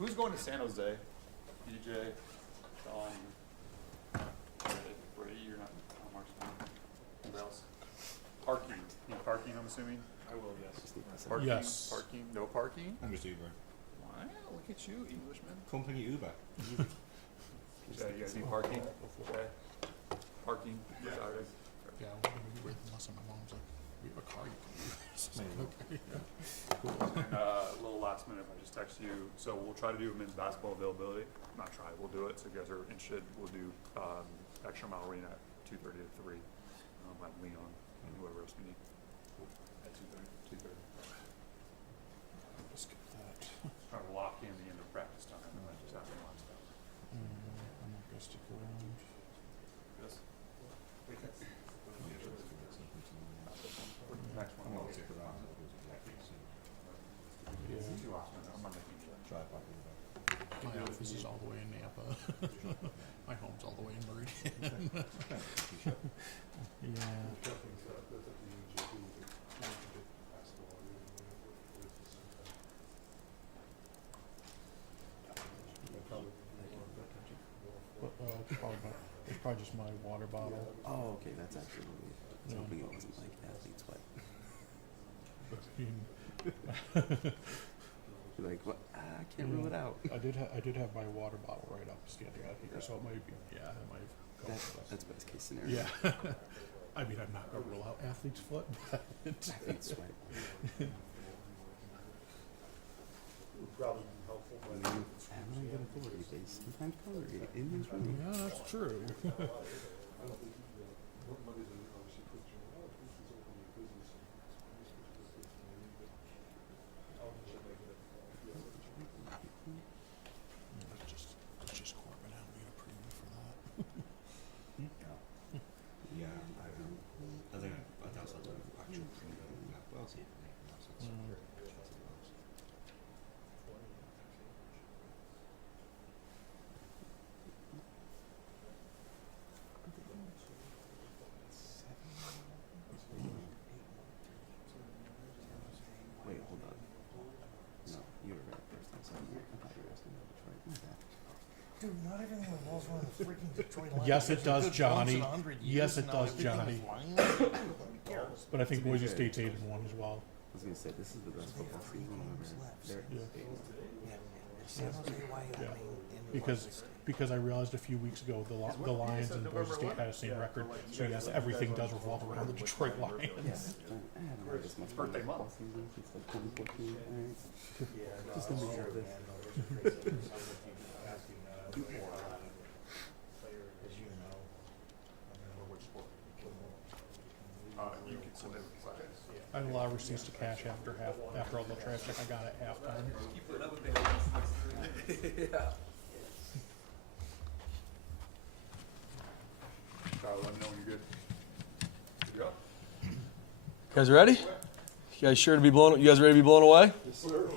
Who's going to San Jose? DJ, Sean, Brady, you're not Marksman. Who else? Parking. Need parking, I'm assuming? I will, yes. Parking? Yes. Parking? No parking? I'm just Uber. Wow, look at you, Englishman. Company Uber. Okay, you guys need parking? Okay. Parking? Yeah. Sorry. Yeah, I'm gonna be waiting unless my mom's like, we have a car you can use. Okay, yeah. And a little last minute, if I just text you, so we'll try to do men's basketball availability. Not try, we'll do it. So if you guys are interested, we'll do extra mile arena at 2:30 to 3. Have Leon and whoever else we need. At 2:30. Let's get that. Trying to lock in the end of practice time and then just having lots of stuff. I'm not gonna stick around. This? Next one. I'm not gonna stick around. Yeah. Yeah. Two last minute. I'm not making sure. Try it back in there. My office is all the way in Nampa. My home's all the way in Meridian. Yeah. It's probably just my water bottle. Oh, okay, that's actually what I was hoping it wasn't like athlete sweat. You're like, what? I can't rule it out. I did have my water bottle right up standing out here, so it might be. Yeah, it might go. That's best case scenario. Yeah. I mean, I'm not gonna rule out athlete's foot, but Athlete sweat. Would probably be helpful, but Family and authority, they sometimes congregate in this room. yeah, that's true. I don't think what money they obviously put you in. This is open your business. I'll just make it. It's just Corbin. I don't need a premium for that. Yeah, I think that's like an actual premium. Well, see, Wait, hold on. No, you were right first. I thought you were asking about Detroit. My bad. Dude, not everything revolves around the freaking Detroit Lions. Yes, it does, Good once in Johnny. 100 Yes, years, it now does, everything Johnny. is Lions. Who cares? But I think To be Boise fair. State's 8-1 as well. I was gonna say this is the best So they football have season 8 ever. games left. They're Yeah. San Jose, Wyoming, and Because Boise State. because I realized a few weeks ago the Lions and Boise State had the same record. So yes, everything does revolve around the Detroit Lions. I haven't had this much fun Birthday football month. season since like 2014. All right. Just a minute of this. You can submit questions. I allow receipts to cash after all the trash check I got at halftime. Kyle, let me know when you're good. Good job. You guys ready? You guys sure to be blown? You guys ready to be blown away? Yes, sir.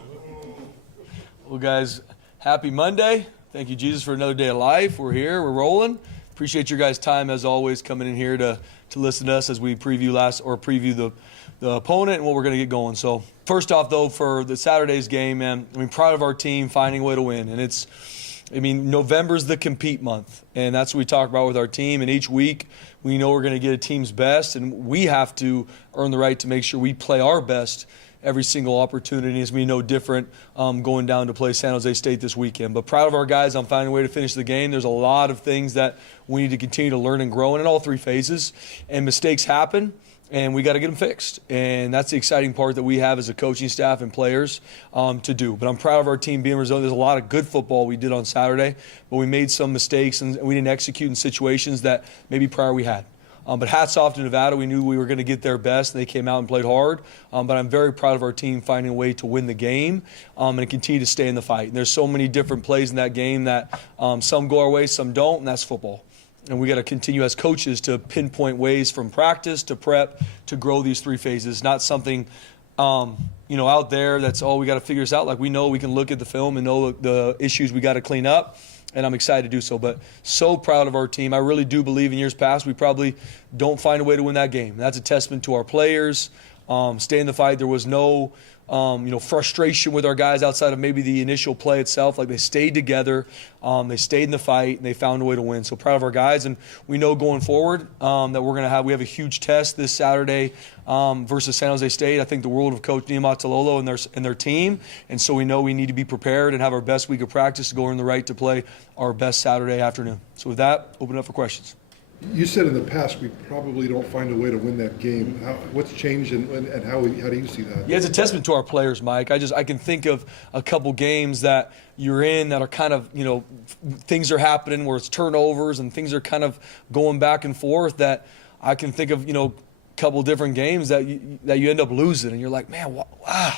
Well, guys, happy Monday. Thank you, Jesus, for another day of life. We're here. We're rolling. Appreciate your guys' time, as always, coming in here to listen to us as we preview the opponent and what we're going to get going. So, first off, though, for the Saturday's game, man, I mean, proud of our team finding a way to win. And November's the compete month, and that's what we talk about with our team. And each week, we know we're going to get a team's best, and we have to earn the right to make sure we play our best every single opportunity. It's going to be no different going down to play San Jose State this weekend. But proud of our guys on finding a way to finish the game. There's a lot of things that we need to continue to learn and grow in all three phases, and mistakes happen. And we got to get them fixed. And that's the exciting part that we have as a coaching staff and players to do. But I'm proud of our team being resilient. There's a lot of good football we did on Saturday, but we made some mistakes and we didn't execute in situations that maybe prior we had. But hats off to Nevada. We knew we were going to get their best, and they came out and played hard. But I'm very proud of our team finding a way to win the game and continue to stay in the fight. And there's so many different plays in that game that some go our way, some don't, and that's football. And we got to continue as coaches to pinpoint ways from practice to prep to grow these three phases. Not something, out there that's, we got to figure this out. Like we know we can look at the film and know the issues we got to clean up. And I'm excited to do so. But so proud of our team. I really do believe in years past we probably don't find a way to win that game. That's a testament to our players. Stay in the fight. There was no frustration with our guys outside of maybe the initial play itself. Like, they stayed together, they stayed in the fight, and they found a way to win. So proud of our guys, and we know going forward that we have a huge test this Saturday versus San Jose State. I think the world of Coach Niumatalolo and their team, and so we know we need to be prepared and have our best week of practice to go in the right to play our best Saturday afternoon. So with that, open it up for questions. You said in the past we probably don't find a way to win that game. What's changed and how do you see that? Yeah, it's a testament to our players, Mike. I can think of a couple games that you're in that are kind of, things are happening where it's turnovers and things are kind of going back and forth, that I can think of, couple different games that you end up losing, and you're like, man,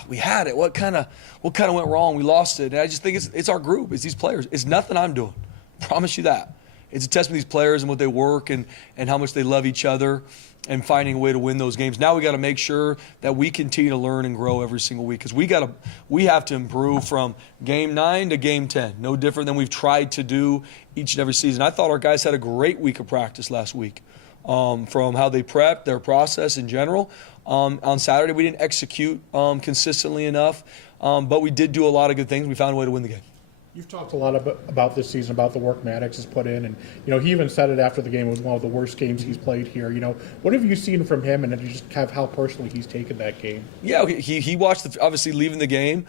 we had it. What kind of went wrong? We lost it. And I just think it's our group. It's these players. It's nothing I'm doing. Promise you that. It's a testament to these players and what they work and how much they love each other and finding a way to win those games. Now we got to make sure that we continue to learn and grow every single week, because we have to improve from game 9 to game 10. No different than we've tried to do each and every season. I thought our guys had a great week of practice last week. From how they prepped, their process in general. On Saturday, we didn't execute consistently enough, but we did do a lot of good things. We found a way to win the game. You've talked a lot about this season, about the work Maddox has put in, and he even said it after the game. It was one of the worst games he's played here. What have you seen from him, and then you just have how personally he's taken that game? Yeah, he watched obviously leaving the game.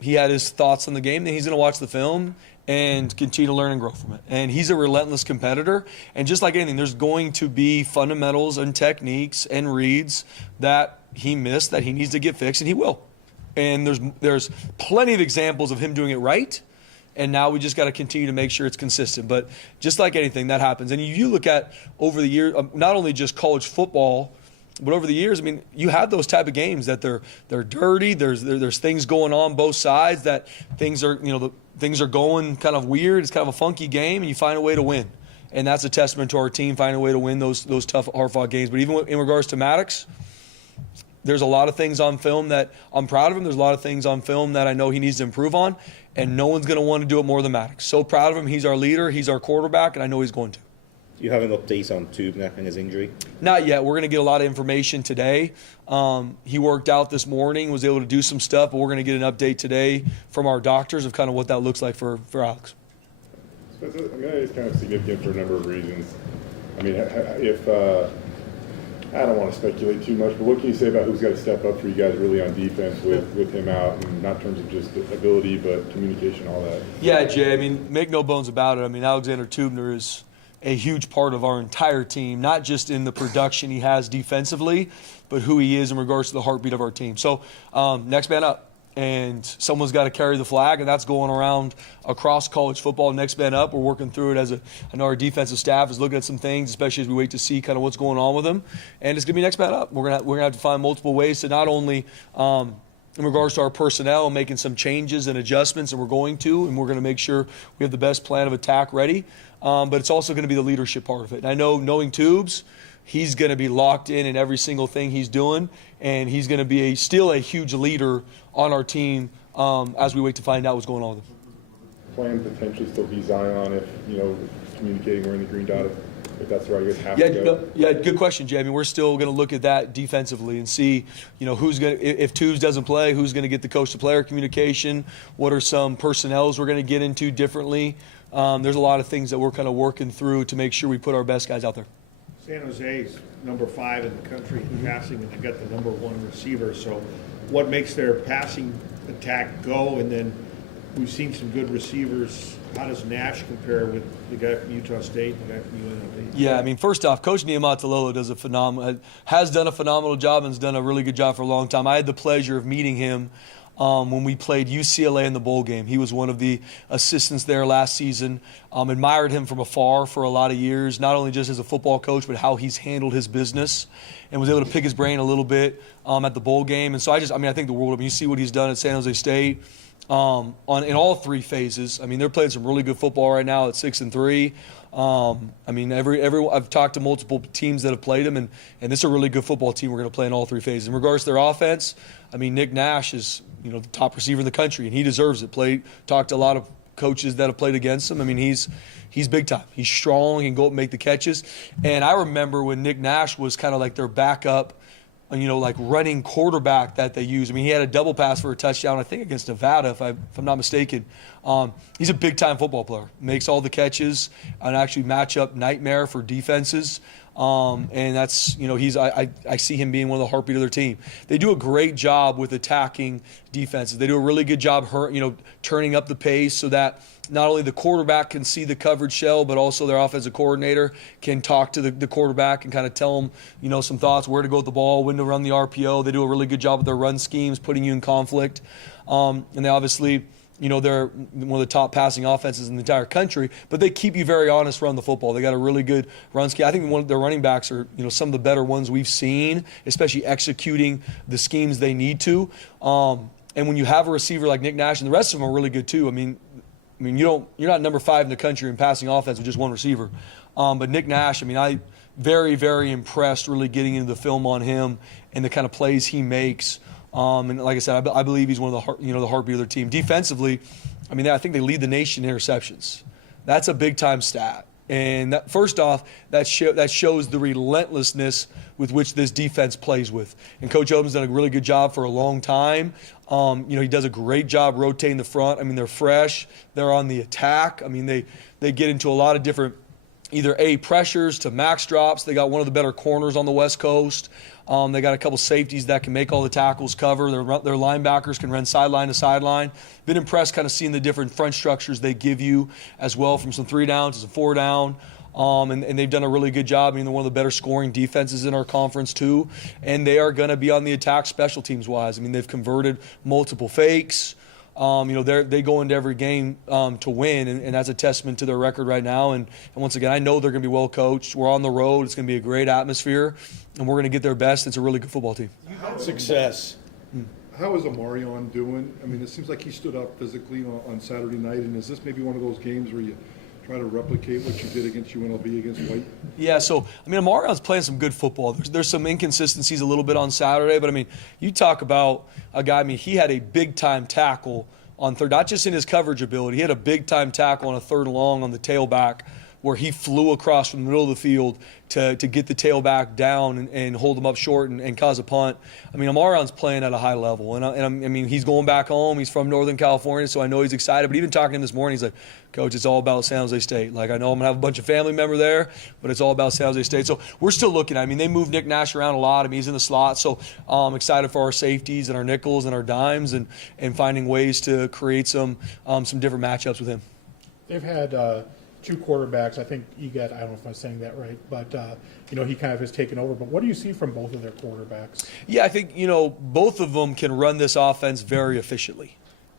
He had his thoughts on the game. Then he's going to watch the film and continue to learn and grow from it. And he's a relentless competitor. And just like anything, there's going to be fundamentals and techniques and reads that he missed that he needs to get fixed, and he will. And there's plenty of examples of him doing it right, and now we just got to continue to make sure it's consistent. But just like anything, that happens. And you look at over the years, not only just college football, but over the years, you have those type of games that they're dirty. There's things going on both sides, that things are things are going kind of weird. It's kind of a funky game, and you find a way to win. And that's a testament to our team finding a way to win those tough, hard-fought games. But even in regards to Maddox, there's a lot of things on film that I'm proud of him. There's a lot of things on film that I know he needs to improve on, and no one's going to want to do it more than Maddox. So proud of him. He's our leader. He's our quarterback, and I know he's going to. Do you have an update on Tubner and his injury? Not yet. We're going to get a lot of information today. He worked out this morning, was able to do some stuff, but we're going to get an update today from our doctors of kind of what that looks like for Alex. Spencer, that is kind of significant for a number of reasons. If I don't want to speculate too much, but what can you say about who's got to step up for you guys really on defense with him out, and not in terms of just ability, but communication, all that? Yeah, Jay, make no bones about it. Alexander Tubner is a huge part of our entire team, not just in the production he has defensively, but who he is in regards to the heartbeat of our team. So next man up, and someone's got to carry the flag, and that's going around across college football. Next man up, we're working through it I know our defensive staff is looking at some things, especially as we wait to see kind of what's going on with them, and it's going to be next man up. We're going to have to find multiple ways to not only in regards to our personnel, making some changes and adjustments, and we're going to make sure we have the best plan of attack ready. But it's also going to be the leadership part of it. And I know, knowing Tubes, he's going to be locked in every single thing he's doing, and he's going to be still a huge leader on our team as we wait to find out what's going on with him. Plan potentially still be Zion if, communicating or in the green dot, if that's the right, you guys have to go. Yeah, good question, Jay. We're still going to look at that defensively and see, who's going to, if Tubes doesn't play, who's going to get the coach-to-player communication, what are some personnels we're going to get into differently. There's a lot of things that we're kind of working through to make sure we put our best guys out there. San Jose's number 5 in the country in passing, and they've got the number 1 receiver. So what makes their passing attack go? And then we've seen some good receivers. How does Nash compare with the guy from Utah State, the guy from UNLV? Yeah, first off, Coach Niumatalolo has done a phenomenal job and has done a really good job for a long time. I had the pleasure of meeting him when we played UCLA in the bowl game. He was one of the assistants there last season. Admired him from afar for a lot of years, not only just as a football coach, but how he's handled his business, and was able to pick his brain a little bit at the bowl game. And so I think the world of him. You see what he's done at San Jose State in all 3 phases. They're playing some really good football right now at 6-3. I've talked to multiple teams that have played him, and this is a really good football team we're going to play in all 3 phases. In regards to their offense, Nick Nash is the top receiver in the country, and he deserves it. Talked to a lot of coaches that have played against him. He's big time. He's strong. He can go up and make the catches. And I remember when Nick Nash was kind of like their backup like running quarterback that they use. I mean, he had a double pass for a touchdown, I think, against Nevada, if I'm not mistaken. He's a big-time football player. Makes all the catches, an actually matchup nightmare for defenses. And that's, I see him being one of the heartbeat of their team. They do a great job with attacking defenses. They do a really good job, turning up the pace so that not only the quarterback can see the coverage shell, but also their offensive coordinator can talk to the quarterback and kind of tell them, some thoughts, where to go with the ball, when to run the RPO. They do a really good job with their run schemes, putting you in conflict. And they obviously, they're one of the top passing offenses in the entire country, but they keep you very honest running the football. They got a really good run scheme. I think one of their running backs are, some of the better ones we've seen, especially executing the schemes they need to. And when you have a receiver like Nick Nash, and the rest of them are really good too. I mean, you're not number 5 in the country in passing offense with just one receiver. But Nick Nash, I very, very impressed really getting into the film on him and the kind of plays he makes. And like I said, I believe he's one of the heartbeat of their team. Defensively, I think they lead the nation in interceptions. That's a big-time stat. And first off, that shows the relentlessness with which this defense plays with. And Coach Odom's done a really good job for a long time. He does a great job rotating the front. They're fresh. They're on the attack. They get into a lot of different either A, pressures to max drops. They got one of the better corners on the West Coast. They got a couple safeties that can make all the tackles cover. Their linebackers can run sideline to sideline. Been impressed kind of seeing the different front structures they give you as well, from some 3 down to some 4 down. And they've done a really good job. They're one of the better scoring defenses in our conference too. And they are going to be on the attack special teams wise. They've converted multiple fakes. They go into every game to win, and that's a testament to their record right now. And once again, I know they're going to be well coached. We're on the road. It's going to be a great atmosphere, and we're going to get their best. It's a really good football team. Success. How is Omarion doing? It seems like he stood up physically on Saturday night, and is this maybe one of those games where you try to replicate what you did against UNLV against White? Yeah, so, Omarion's playing some good football. There's some inconsistencies a little bit on Saturday, but, you talk about a guy, he had a big-time tackle on third, not just in his coverage ability. He had a big-time tackle on a 3rd and long on the tailback where he flew across from the middle of the field to get the tailback down and hold him up short and cause a punt. Omarion's playing at a high level. And he's going back home. He's from Northern California, so I know he's excited. But even talking to him this morning, he's like, Coach, it's all about San Jose State. I know I'm going to have a bunch of family member there, but it's all about San Jose State. So we're still looking. They move Nick Nash around a lot. He's in the slot. So I'm excited for our safeties and our nickels and our dimes and finding ways to create some different matchups with him. They've had 2 quarterbacks. I think Egat, I don't know if I'm saying that right, but he kind of has taken over. But what do you see from both of their quarterbacks? Yeah, I think, both of them can run this offense very efficiently.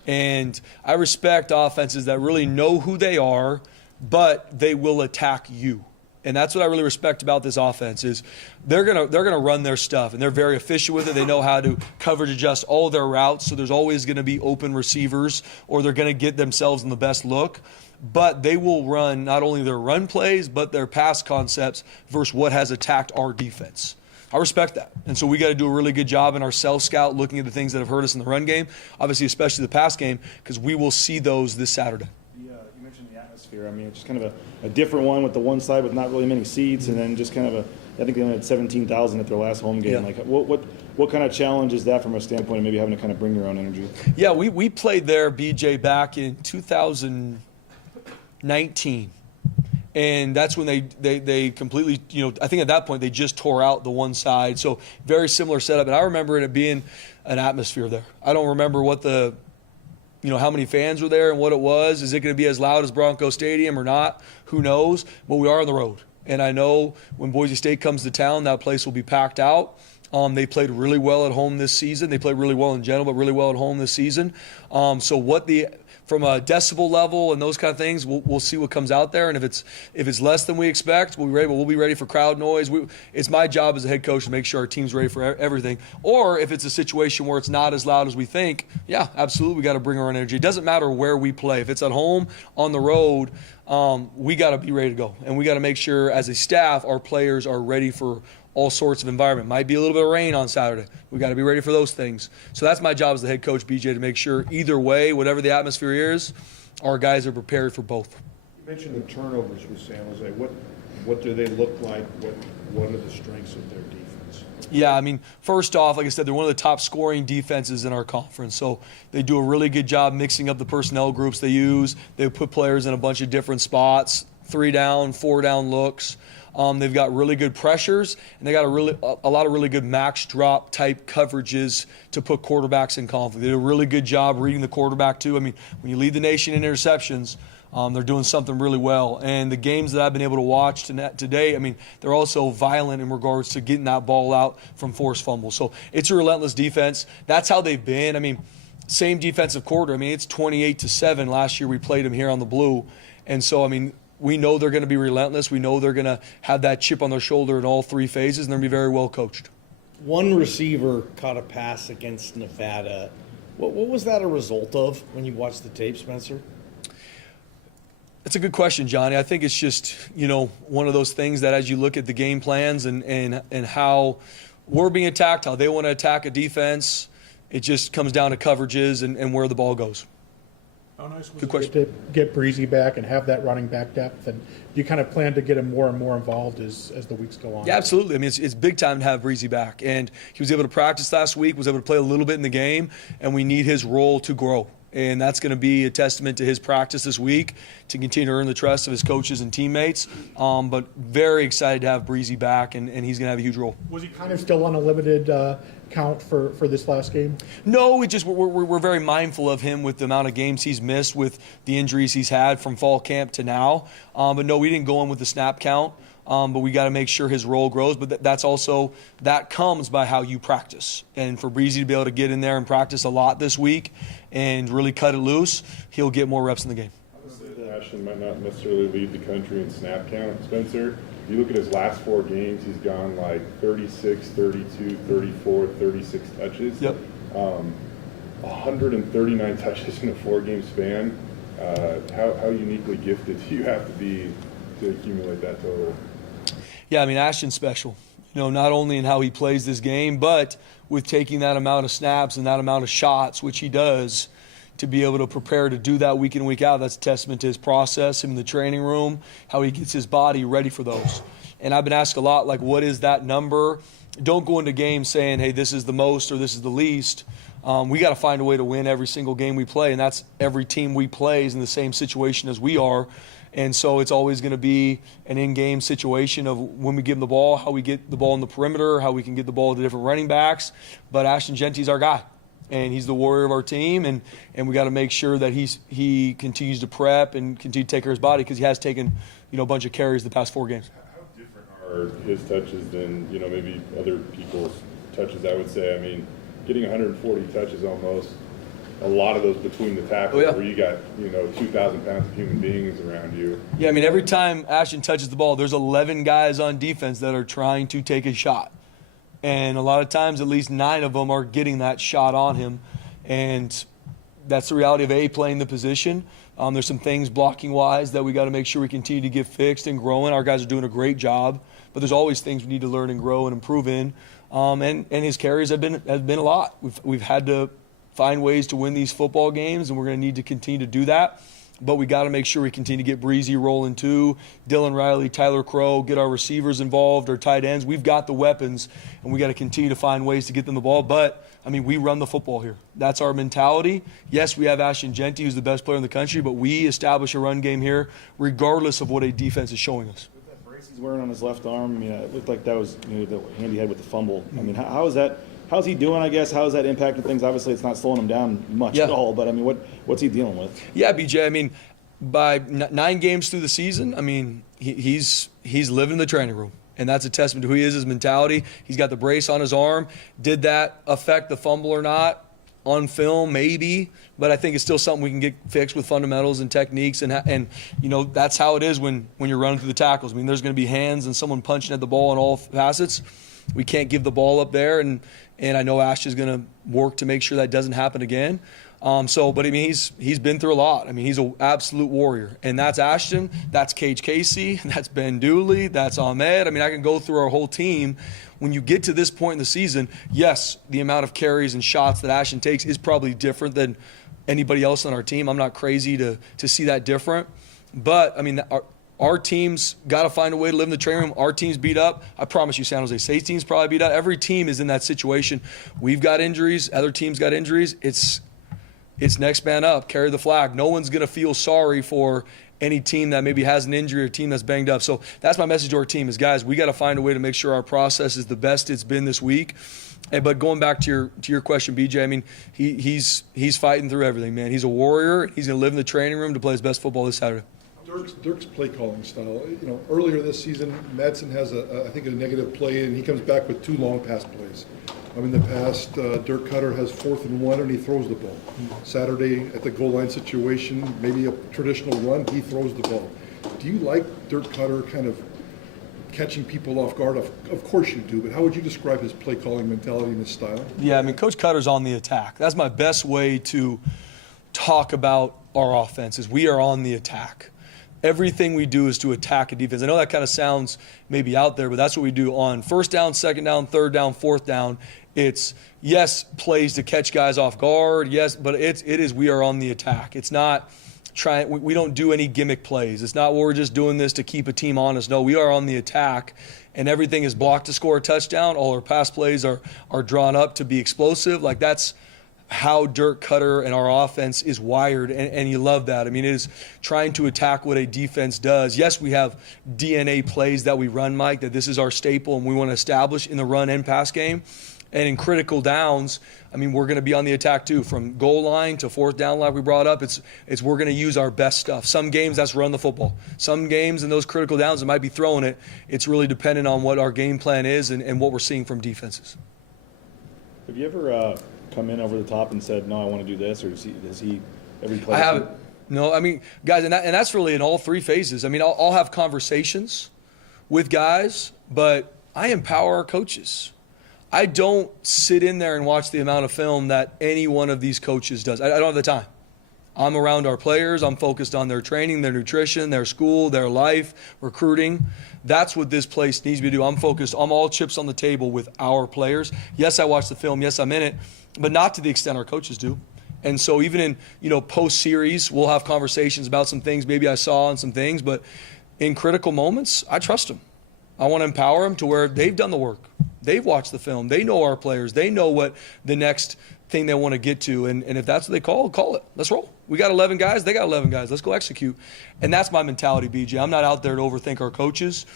And I respect offenses that really know who they are, but they will attack you. And that's what I really respect about this offense is they're gonna run their stuff, and they're very efficient with it. They know how to coverage adjust all their routes, so there's always going to be open receivers, or they're going to get themselves in the best look. But they will run not only their run plays, but their pass concepts versus what has attacked our defense. I respect that. And so we got to do a really good job in our self-scout, looking at the things that have hurt us in the run game, obviously especially the pass game, because we will see those this Saturday. You mentioned the atmosphere. It's just kind of a different one with the one side with not really many seats, and then just kind of I think they only had 17,000 at their last home game. Yeah. What kind of challenge is that from a standpoint of maybe having to kind of bring your own energy? Yeah, we played there, BJ, back in 2019. And that's when they completely, I think at that point they just tore out the one side. So very similar setup. And I remember it being an atmosphere there. I don't remember what how many fans were there and what it was. Is it going to be as loud as Bronco Stadium or not? Who knows? But we are on the road. And I know when Boise State comes to town, that place will be packed out. They played really well at home this season. They played really well in general, but really well at home this season. From a decibel level and those kind of things, we'll see what comes out there. And if it's less than we expect, we'll be ready for crowd noise. It's my job as a head coach to make sure our team's ready for everything. Or if it's a situation where it's not as loud as we think, yeah, absolutely, we got to bring our own energy. It doesn't matter where we play. If it's at home, on the road, we got to be ready to go. And we got to make sure as a staff our players are ready for all sorts of environment. Might be a little bit of rain on Saturday. We got to be ready for those things. So that's my job as the head coach, BJ, to make sure either way, whatever the atmosphere is, our guys are prepared for both. You mentioned the turnovers with San Jose. What do they look like? What are the strengths of their defense? Yeah, I mean, first off, like I said, they're one of the top scoring defenses in our conference. So they do a really good job mixing up the personnel groups they use. They put players in a bunch of different spots, 3 down, 4 down looks. They've got really good pressures, and they got a lot of really good max drop type coverages to put quarterbacks in conflict. They did a really good job reading the quarterback too. I mean, when you lead the nation in interceptions, they're doing something really well. And the games that I've been able to watch today, I mean, they're also violent in regards to getting that ball out from forced fumbles. So it's a relentless defense. That's how they've been. I mean, same defensive quarter. I mean, it's 28-7. Last year we played them here on the Blue. And so, I mean, we know they're going to be relentless. We know they're going to have that chip on their shoulder in all 3 phases, and they're going to be very well coached. One receiver caught a pass against Nevada. What was that a result of when you watched the tape, Spencer? That's a good question, Johnny. I think it's just, one of those things that as you look at the game plans and how we're being attacked, how they want to attack a defense, it just comes down to coverages and where the ball goes. How nice was Good it question. to get Breezy back and have that running back depth? And do you kind of plan to get him more and more involved as the weeks go on? Yeah, absolutely. I mean, it's big time to have Breezy back. And he was able to practice last week, was able to play a little bit in the game, and we need his role to grow. And that's going to be a testament to his practice this week to continue to earn the trust of his coaches and teammates. But very excited to have Breezy back, and he's going to have a huge role. Was he kind of still on a limited count for this last game? No, we're very mindful of him with the amount of games he's missed with the injuries he's had from fall camp to now. But no, we didn't go in with the snap count. But we got to make sure his role grows. But that comes by how you practice. And for Breezy to be able to get in there and practice a lot this week and really cut it loose, he'll get more reps in the game. Ashton might not necessarily lead the country in snap count, Spencer. If you look at his last 4 games, he's gone like 36, 32, 34, 36 touches. Yep. 139 touches in a 4-game span. How uniquely gifted do you have to be to accumulate that total? Yeah, I mean, Ashton's special. Not only in how he plays this game, but with taking that amount of snaps and that amount of shots, which he does, to be able to prepare to do that week in, week out. That's a testament to his process, him in the training room, how he gets his body ready for those. And I've been asked a lot, like, what is that number? Don't go into games saying, hey, this is the most or this is the least. We got to find a way to win every single game we play, and that's every team we play is in the same situation as we are. And so it's always going to be an in-game situation of when we give him the ball, how we get the ball in the perimeter, how we can get the ball to different running backs. But Ashton Genty's our guy, and he's the warrior of our team, and we got to make sure that he continues to prep and continue to take care of his body because he has taken a bunch of carries the past 4 games. How different are his touches than maybe other people's touches? I would say. I mean, getting 140 touches almost. A lot of those between the tackles where you got 2,000 pounds of human beings around you. Yeah, I mean, every time Ashton touches the ball, there's 11 guys on defense that are trying to take a shot. And a lot of times, at least 9 of them are getting that shot on him. And that's the reality of playing the position. There's some things blocking-wise that we got to make sure we continue to get fixed and growing. Our guys are doing a great job. But there's always things we need to learn and grow and improve in. And his carries have been a lot. We've had to find ways to win these football games, and we're going to need to continue to do that. But we got to make sure we continue to get Breezy rolling too. Dylan Riley, Tyler Crow, get our receivers involved, our tight ends. We've got the weapons, and we got to continue to find ways to get them the ball. But, I mean, we run the football here. That's our mentality. Yes, we have Ashton Genty, who's the best player in the country, but we establish a run game here regardless of what a defense is showing us. With that brace he's wearing on his left arm, I mean, it looked like that was the hand he had with the fumble. I mean, how is that? How's he doing, I guess? How is that impacting things? Obviously, it's not slowing him down much at all, but, I mean, what's he dealing with? Yeah, BJ, I mean, by 9 games through the season, I mean, he's living in the training room, and that's a testament to who he is, his mentality. He's got the brace on his arm. Did that affect the fumble or not? On film, maybe, but I think it's still something we can get fixed with fundamentals and techniques, and that's how it is when you're running through the tackles. I mean, there's going to be hands and someone punching at the ball in all facets. We can't give the ball up there, and I know Ash is going to work to make sure that doesn't happen again. But I mean, he's been through a lot. I mean, he's an absolute warrior, and that's Ashton, that's Cage Casey, that's Ben Dooley, that's Ahmed. I mean, I can go through our whole team. When you get to this point in the season, yes, the amount of carries and shots that Ashton takes is probably different than anybody else on our team. I'm not crazy to see that different, but I mean, Our team's got to find a way to live in the training room. Our team's beat up. I promise you, San Jose State team's probably beat up. Every team is in that situation. We've got injuries. Other teams got injuries. It's next man up. Carry the flag. No one's going to feel sorry for any team that maybe has an injury or team that's banged up. So that's my message to our team is, guys, we got to find a way to make sure our process is the best it's been this week. But going back to your question, BJ, I mean, he's fighting through everything, man. He's a warrior. He's going to live in the training room to play his best football this Saturday. Dirk's play calling style. Earlier this season, Madsen has I think a negative play, and he comes back with 2 long pass plays. In the past, Dirk Cutter has 4th and 1, and he throws the ball. Saturday at the goal line situation, maybe a traditional run, he throws the ball. Do you like Dirk Cutter kind of catching people off guard? Of course you do, but how would you describe his play calling mentality and his style? Yeah, Coach Cutter's on the attack. That's my best way to talk about our offense is we are on the attack. Everything we do is to attack a defense. I know that kind of sounds maybe out there, but that's what we do on 1st down, 2nd down, 3rd down, 4th down. It's, yes, plays to catch guys off guard, yes, but it is we are on the attack. It's not we don't do any gimmick plays. It's not we're just doing this to keep a team honest. No, we are on the attack, and everything is blocked to score a touchdown. All our pass plays are drawn up to be explosive. Like, that's how Dirk Cutter and our offense is wired, and you love that. It is trying to attack what a defense does. Yes, we have DNA plays that we run, Mike, that this is our staple and we want to establish in the run and pass game. And in critical downs, we're going to be on the attack too. From goal line to 4th down like we brought up, it's we're going to use our best stuff. Some games, that's run the football. Some games in those critical downs, it might be throwing it. It's really dependent on what our game plan is and what we're seeing from defenses. Have you ever come in over the top and said, no, I want to do this, or does he every play? I haven't. No, guys, and that's really in all 3 phases. I'll have conversations with guys, but I empower our coaches. I don't sit in there and watch the amount of film that any one of these coaches does. I don't have the time. I'm around our players. I'm focused on their training, their nutrition, their school, their life, recruiting. That's what this place needs me to do. I'm focused. I'm all chips on the table with our players. Yes, I watch the film. Yes, I'm in it, but not to the extent our coaches do. And so even in post-series, we'll have conversations about some things maybe I saw and some things, but in critical moments, I trust them. I want to empower them to where they've done the work. They've watched the film. They know our players. They know what the next thing they want to get to. And if that's what they call it. Let's roll. We got 11 guys. They got 11 guys. Let's go execute. And that's my mentality, BJ. I'm not out there to overthink our coaches.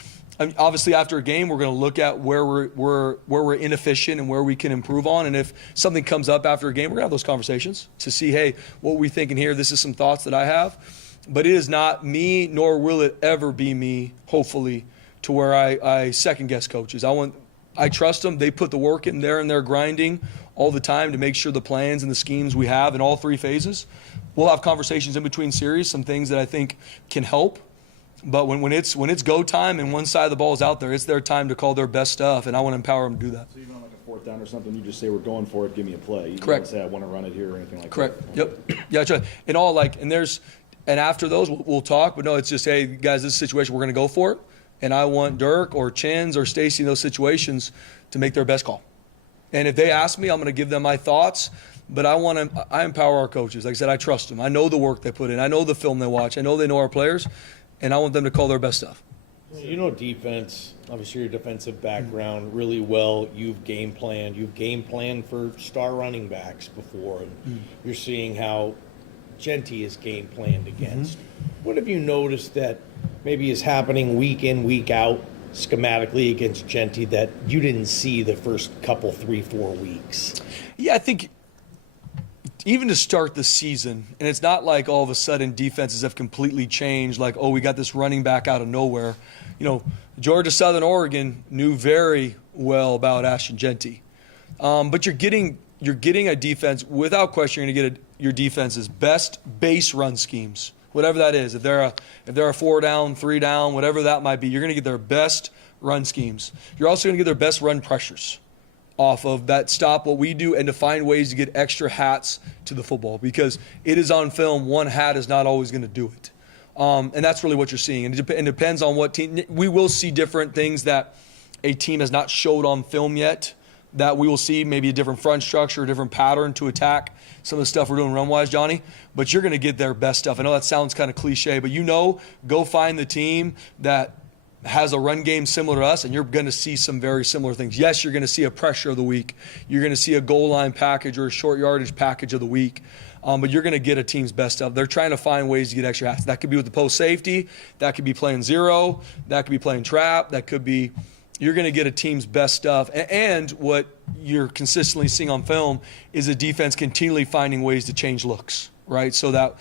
Obviously, after a game, we're going to look at where we're inefficient and where we can improve on. And if something comes up after a game, we're going to have those conversations to see, hey, what are we thinking here? This is some thoughts that I have. But it is not me, nor will it ever be me, hopefully, to where I second-guess coaches. I trust them. They put the work in there and they're grinding all the time to make sure the plans and the schemes we have in all 3 phases. We'll have conversations in between series, some things that I think can help. But when it's go time and one side of the ball is out there, it's their time to call their best stuff, and I want to empower them to do that. So even on like a 4th down or something, you just say, we're going for it, give me a play. You Correct. don't say, I want to run it here or anything like Correct. that. Correct. Yep. Yeah, that's right. And after those, we'll talk. But no, it's just, hey, guys, this is a situation, we're going to go for it. And I want Dirk or Chins or Stacy in those situations to make their best call. And if they ask me, I'm going to give them my thoughts. But I empower our coaches. Like I said, I trust them. I know the work they put in. I know the film they watch. I know they know our players. And I want them to call their best stuff. Defense, obviously your defensive background really well. You've game planned for star running backs before. And you're seeing how Genty is game planned against. What have you noticed that maybe is happening week in, week out, schematically against Genty that you didn't see the first couple, 3-4 weeks? Yeah, I think even to start the season, and it's not like all of a sudden defenses have completely changed, like, oh, we got this running back out of nowhere. Georgia Southern Oregon knew very well about Ashton Genty. But you're getting a defense, without question, you're going to get your defense's best base run schemes, whatever that is. If they're a 4 down, 3 down, whatever that might be, you're going to get their best run schemes. You're also going to get their best run pressures off of that, stop what we do and to find ways to get extra hats to the football, because it is on film. One hat is not always going to do it. And that's really what you're seeing. And it depends on what team. We will see different things that a team has not showed on film yet that we will see maybe a different front structure, a different pattern to attack some of the stuff we're doing run-wise, Johnny. But you're going to get their best stuff. I know that sounds kind of cliche, but go find the team that has a run game similar to us, and you're going to see some very similar things. Yes, you're going to see a pressure of the week. You're going to see a goal line package or a short yardage package of the week. But you're going to get a team's best stuff. They're trying to find ways to get extra hats. That could be with the post safety. That could be playing zero. That could be playing trap. That could be – you're going to get a team's best stuff. And what you're consistently seeing on film is a defense continually finding ways to change looks, right? So that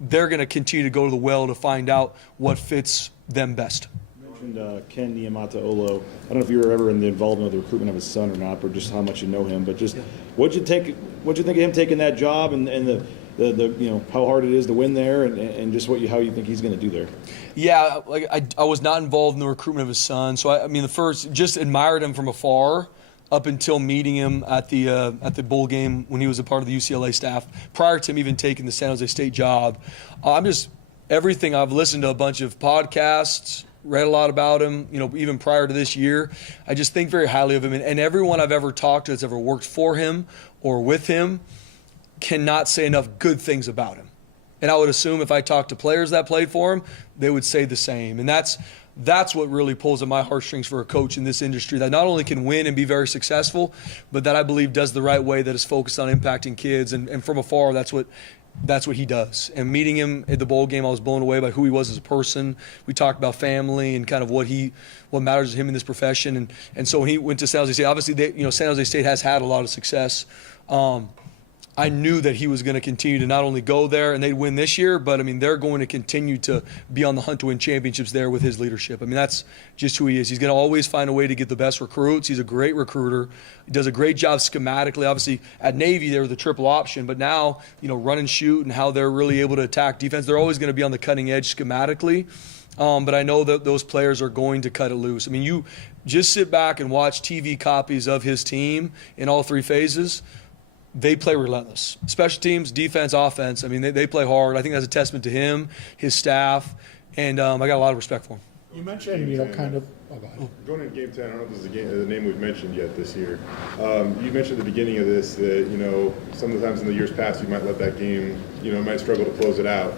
they're going to continue to go to the well to find out what fits them best. You mentioned Ken Niamata-Olo. I don't know if you were ever in the involvement of the recruitment of his son or not, or just how much you know him. But just what'd you think of him taking that job, and the how hard it is to win there, and just how you think he's going to do there? Yeah, like I was not involved in the recruitment of his son, so I mean just admired him from afar up until meeting him at the bowl game when he was a part of the UCLA staff. Prior to him even taking the San Jose State job, everything I've listened to a bunch of podcasts, read a lot about him, even prior to this year. I just think very highly of him, and everyone I've ever talked to that's ever worked for him or with him cannot say enough good things about him. And I would assume if I talked to players that played for him, they would say the same. And that's what really pulls at my heartstrings for a coach in this industry that not only can win and be very successful, but that I believe does the right way, that is focused on impacting kids. And from afar, that's what he does. And meeting him at the bowl game, I was blown away by who he was as a person. We talked about family and kind of what matters to him in this profession. And so when he went to San Jose State, obviously San Jose State has had a lot of success. I knew that he was going to continue to not only go there and they'd win this year, but I mean, they're going to continue to be on the hunt to win championships there with his leadership. I mean, that's just who he is. He's going to always find a way to get the best recruits. He's a great recruiter. He does a great job schematically. Obviously, at Navy, they were the triple option, but now, run and shoot and how they're really able to attack defense, they're always going to be on the cutting edge schematically. But I know that those players are going to cut it loose. I mean, you just sit back and watch TV copies of his team in all three phases. They play relentless. Special teams, defense, offense. I mean, they play hard. I think that's a testament to him, his staff, and I got a lot of respect for him. You mentioned, kind of. Oh, go ahead. Going into Game 10, I don't know if this is the name we've mentioned yet this year. You mentioned at the beginning of this that, sometimes in the years past you might let that game, might struggle to close it out.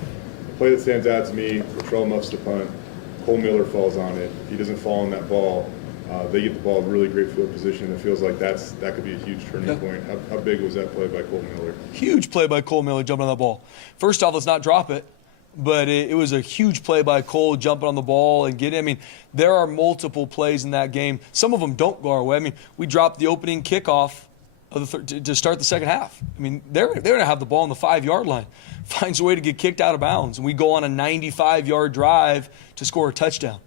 The play that stands out to me, Latrell muffs the punt, Cole Miller falls on it. If he doesn't fall on that ball, they get the ball in really great field position. It feels like that could be a huge turning point. How big was that play by Cole Miller? Huge play by Cole Miller jumping on that ball. First off, let's not drop it, but it was a huge play by Cole jumping on the ball and getting. I mean, there are multiple plays in that game. Some of them don't go our way. I mean, we dropped the opening kickoff to start the second half. I mean, they're going to have the ball on the 5-yard line. Finds a way to get kicked out of bounds, and we go on a 95-yard drive to score a touchdown.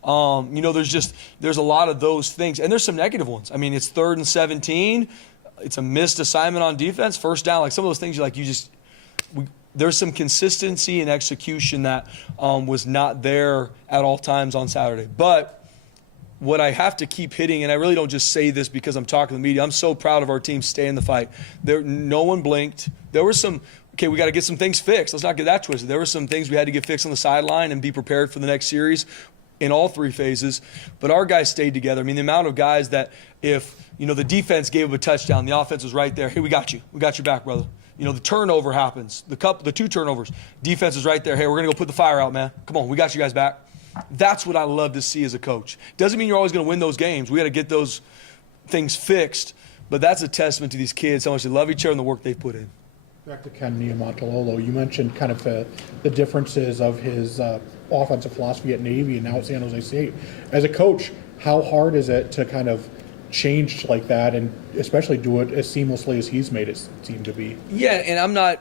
There's a lot of those things, and there's some negative ones. I mean, it's 3rd and 17. It's a missed assignment on defense, first down. Like some of those things, there's some consistency and execution that was not there at all times on Saturday. But what I have to keep hitting, and I really don't just say this because I'm talking to the media, I'm so proud of our team staying in the fight. No one blinked. There were some, we got to get some things fixed. Let's not get that twisted. There were some things we had to get fixed on the sideline and be prepared for the next series in all three phases, but our guys stayed together. I mean, the amount of guys that if, the defense gave up a touchdown, the offense was right there. Hey, we got you. We got your back, brother. The turnover happens. The 2 turnovers. Defense is right there. Hey, we're going to go put the fire out, man. Come on, we got you guys back. That's what I love to see as a coach. Doesn't mean you're always going to win those games. We got to get those things fixed, but that's a testament to these kids, how much they love each other and the work they've put in. Back to Ken Niamata-Olo, you mentioned kind of the differences of his offensive philosophy at Navy and now at San Jose State. As a coach, how hard is it to kind of change like that and especially do it as seamlessly as he's made it seem to be? Yeah, and I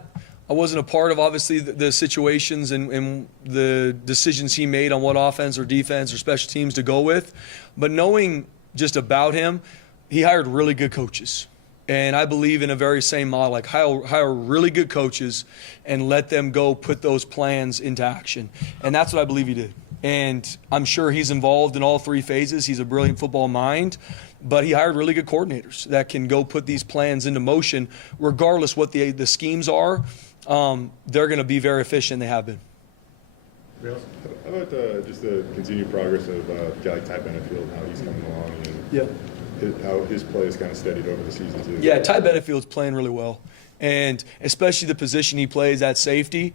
wasn't a part of, obviously, the situations and the decisions he made on what offense or defense or special teams to go with. But knowing just about him, he hired really good coaches. And I believe in a very same model, like hire really good coaches and let them go put those plans into action. And that's what I believe he did. And I'm sure he's involved in all three phases. He's a brilliant football mind. But he hired really good coordinators that can go put these plans into motion regardless what the schemes are. They're going to be very efficient. They have been. How about just the continued progress of a guy like Ty Benefield, how he's coming along? And, how his play has kind of steadied over the season too. Yeah, Ty Benefield's playing really well. And especially the position he plays at safety,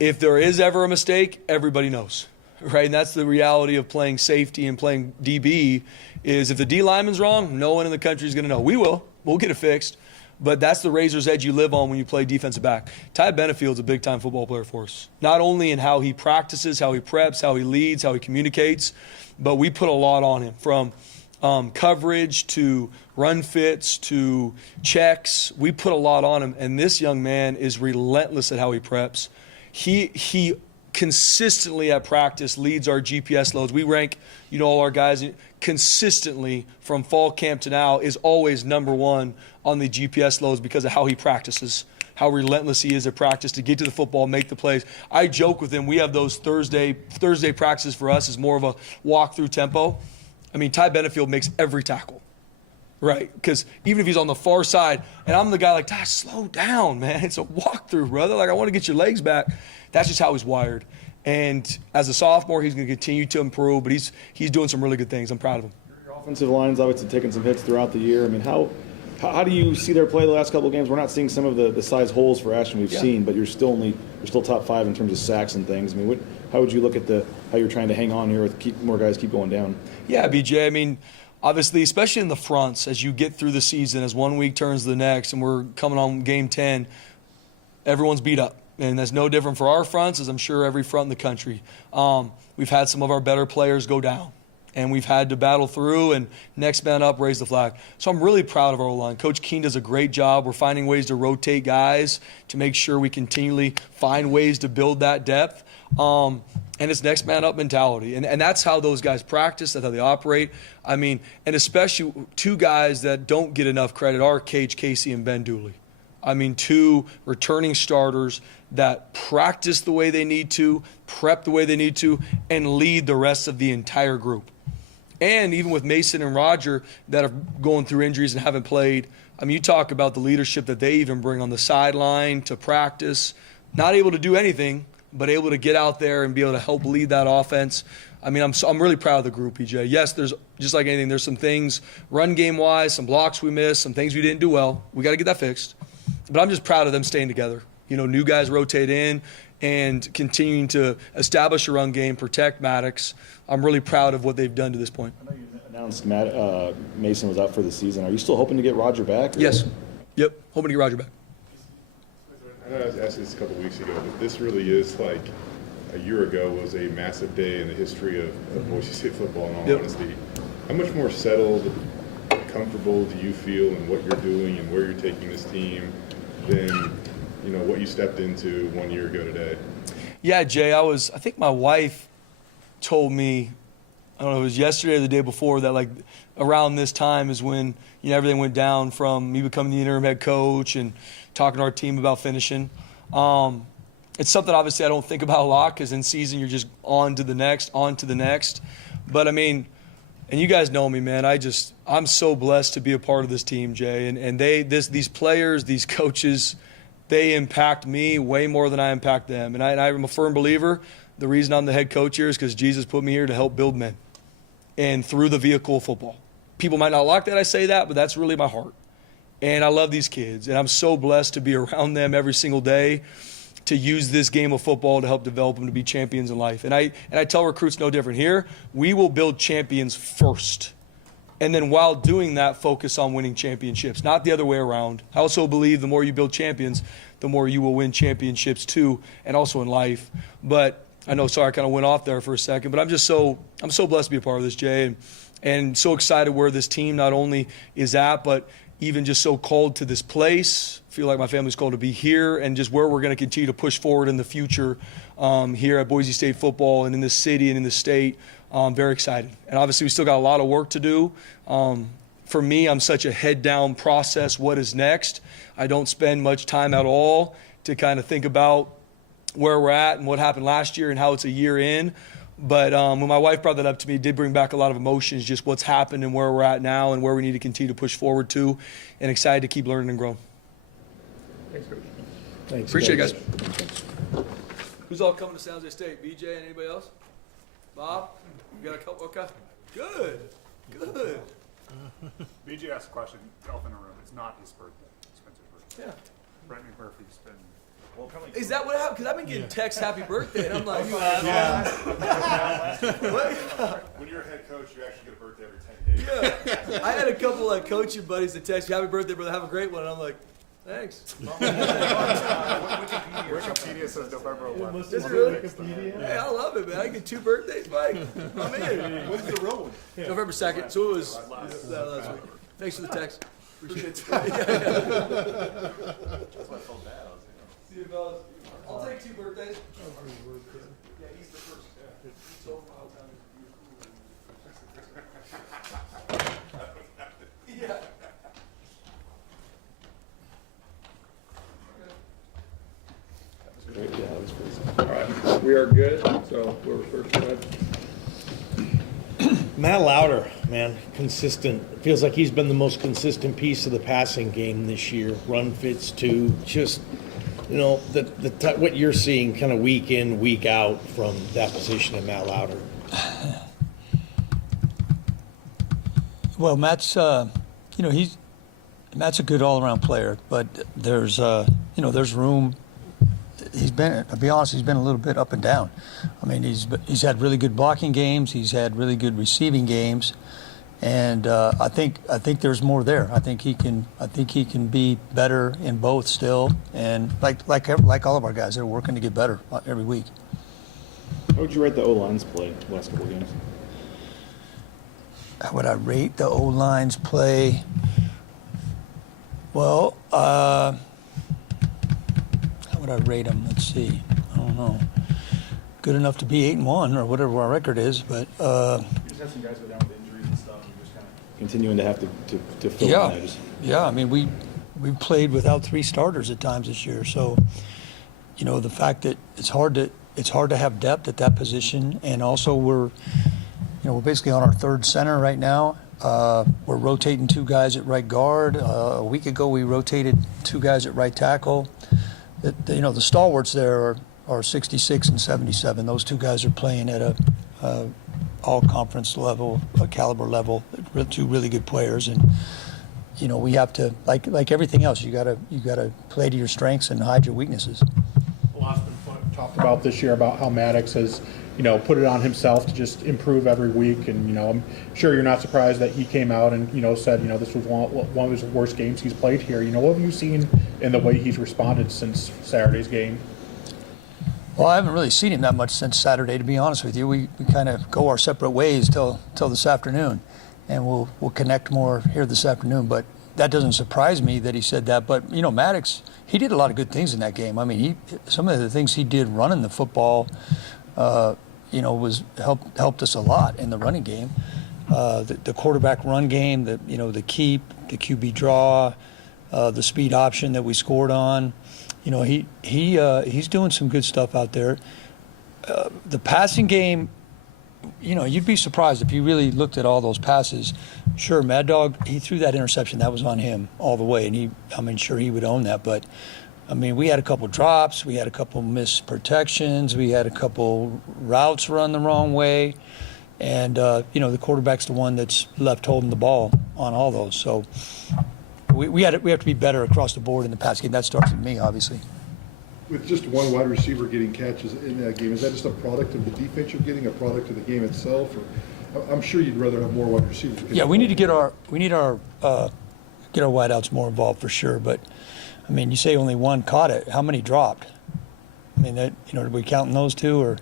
if there is ever a mistake, everybody knows, right? And that's the reality of playing safety and playing DB is if the D lineman's wrong, no one in the country is going to know. We will. We'll get it fixed. But that's the razor's edge you live on when you play defensive back. Ty Benefield's a big-time football player for us. Not only in how he practices, how he preps, how he leads, how he communicates, but we put a lot on him from coverage to run fits to checks. We put a lot on him, and this young man is relentless at how he preps. He consistently at practice leads our GPS loads. We rank, all our guys consistently from fall camp to now is always number one on the GPS loads because of how he practices, how relentless he is at practice to get to the football, make the plays. I joke with him. We have those Thursday practices for us is more of a walk-through tempo. I mean, Ty Benefield makes every tackle, right? Because even if he's on the far side, and I'm the guy like, Ty, slow down, man. It's a walk-through, brother. Like, I want to get your legs back. That's just how he's wired. And as a sophomore, he's going to continue to improve, but he's doing some really good things. I'm proud of him. Your offensive line's obviously taking some hits throughout the year. I mean, how do you see their play the last couple of games? We're not seeing some of the size holes for Ashton we've seen, but you're still top 5 in terms of sacks and things. I mean, how would you look at how you're trying to hang on here with keep more guys keep going down? Yeah, BJ. I mean, obviously, especially in the fronts, as you get through the season, as one week turns to the next, and we're coming on game 10, everyone's beat up. And that's no different for our fronts, as I'm sure every front in the country. We've had some of our better players go down, and we've had to battle through and next man up, raise the flag. So I'm really proud of our O-line. Coach Keene does a great job. We're finding ways to rotate guys to make sure we continually find ways to build that depth. And it's next man up mentality. And that's how those guys practice, that's how they operate. I mean, and especially two guys that don't get enough credit are Cage Casey and Ben Dooley. I mean, two returning starters that practice the way they need to, prep the way they need to, and lead the rest of the entire group. And even with Mason and Roger that are going through injuries and haven't played, I mean, you talk about the leadership that they even bring on the sideline to practice, not able to do anything, but able to get out there and be able to help lead that offense. I mean, I'm really proud of the group, PJ. Yes, there's just like anything, there's some things run game-wise, some blocks we missed, some things we didn't do well. We got to get that fixed. But I'm just proud of them staying together. New guys rotate in and continuing to establish a run game, protect Maddox. I'm really proud of what they've done to this point. I know you announced Mason was out for the season. Are you still hoping to get Roger back? Yes. Yep. Hoping to get Roger back. I know I was asked this a couple weeks ago, but this really is like a year ago was a massive day in the history of Boise State football, in all honesty. How much more settled, comfortable do you feel in what you're doing and where you're taking this team than what you stepped into 1 year ago today? Yeah, Jay, I think my wife told me, I don't know, it was yesterday or the day before, that like around this time is when everything went down from me becoming the interim head coach and talking to our team about finishing. It's something obviously I don't think about a lot because in season you're just on to the next. But I mean, and you guys know me, man. I'm so blessed to be a part of this team, Jay. And these players, these coaches, they impact me way more than I impact them. And I'm a firm believer. The reason I'm the head coach here is because Jesus put me here to help build men and through the vehicle of football. People might not like that I say that, but that's really my heart. And I love these kids, and I'm so blessed to be around them every single day to use this game of football to help develop them to be champions in life. And I tell recruits no different. Here, we will build champions first. And then while doing that, focus on winning championships, not the other way around. I also believe the more you build champions, the more you will win championships too, and also in life. But I know, sorry, I kind of went off there for a second, but I'm so blessed to be a part of this, Jay, and so excited where this team not only is at, but even just so called to this place. Feel like my family's called to be here, and just where we're going to continue to push forward in the future here at Boise State football and in this city and in the state. I'm very excited. And obviously we still got a lot of work to do. For me, I'm such a head-down process, what is next. I don't spend much time at all to kind of think about where we're at and what happened last year and how it's a year in. But when my wife brought that up to me, it did bring back a lot of emotions, just what's happened and where we're at now and where we need to continue to push forward to, and excited to keep learning and growing. Thanks, Coach. Thanks. Appreciate it, guys. Who's all coming to San Jose State? BJ and anybody else? Bob? You got a couple? Okay. Good. BJ asked a question, elephant in the room. It's not his birthday. Spencer's birthday. Yeah. Brent McMurphy's been. Is that what happened? Because I've been getting texts happy birthday, and I'm like, When you're a head coach, you actually get a birthday every 10 days. yeah. I had a couple of coaching buddies that text me, happy birthday, brother, have a great one. And I'm like, thanks. Wikipedia says November 11th. Is it really? Hey, I love it, man. I get 2 birthdays, Mike. I'm in. When's the real one? November 2nd, so it was last week. Thanks for the text. Appreciate it. That's why I felt bad. I was like, See you, fellas. I'll take 2 birthdays. Yeah, he's the first. He told me all the time. Yeah. Yeah, that was crazy. All right, we are good. So we're first. Matt Lauder, man, consistent. It feels like he's been the most consistent piece of the passing game this year. Run fits too. Just, what you're seeing kind of week in, week out from that position of Matt Lauder. Well, Matt's, Matt's a good all-around player, but there's room. To be honest, he's been a little bit up and down. I mean, he's had really good blocking games. He's had really good receiving games, and I think there's more there. I think he can be better in both still, and like all of our guys, they're working to get better every week. How would you rate the O-line's play the last couple of games? How would I rate the O-line's play? Well, how would I rate them? Let's see. I don't know. Good enough to be 8-1 or whatever our record is, but. You just had some guys go down with injuries and stuff, and just kind of continuing to have to fill in that. Yeah. I mean, we played without 3 starters at times this year, so the fact that it's hard to have depth at that position, and also we're basically on our 3rd center right now. We're rotating 2 guys at right guard. A week ago, we rotated 2 guys at right tackle. The stalwarts there are 66 and 77. Those 2 guys are playing at a all-conference level, a caliber level. 2 really good players, and we have to like everything else. You gotta play to your strengths and hide your weaknesses. A lot's been talked about this year about how Maddox has, put it on himself to just improve every week. And, I'm sure you're not surprised that he came out and, said, this was one of his worst games he's played here. What have you seen in the way he's responded since Saturday's game? Well, I haven't really seen him that much since Saturday, to be honest with you. We kind of go our separate ways till this afternoon, and we'll connect more here this afternoon. But that doesn't surprise me that he said that. But, Maddox, he did a lot of good things in that game. I mean, some of the things he did running the football, was helped us a lot in the running game. The quarterback run game, the keep, the QB draw, the speed option that we scored on. He's doing some good stuff out there. The passing game, you'd be surprised if you really looked at all those passes. Sure, Mad Dog, he threw that interception. That was on him all the way, and sure he would own that. But we had a couple drops, we had a couple missed protections, we had a couple routes run the wrong way, and the quarterback's the one that's left holding the ball on all those. So we have to be better across the board in the pass game. That starts with me, obviously. With just one wide receiver getting catches in that game, is that just a product of the defense you're getting, a product of the game itself? Or I'm sure you'd rather have more wide receivers. Yeah, we need to get our wideouts more involved for sure. But you say only one caught it. How many dropped? Are we counting those 2 or?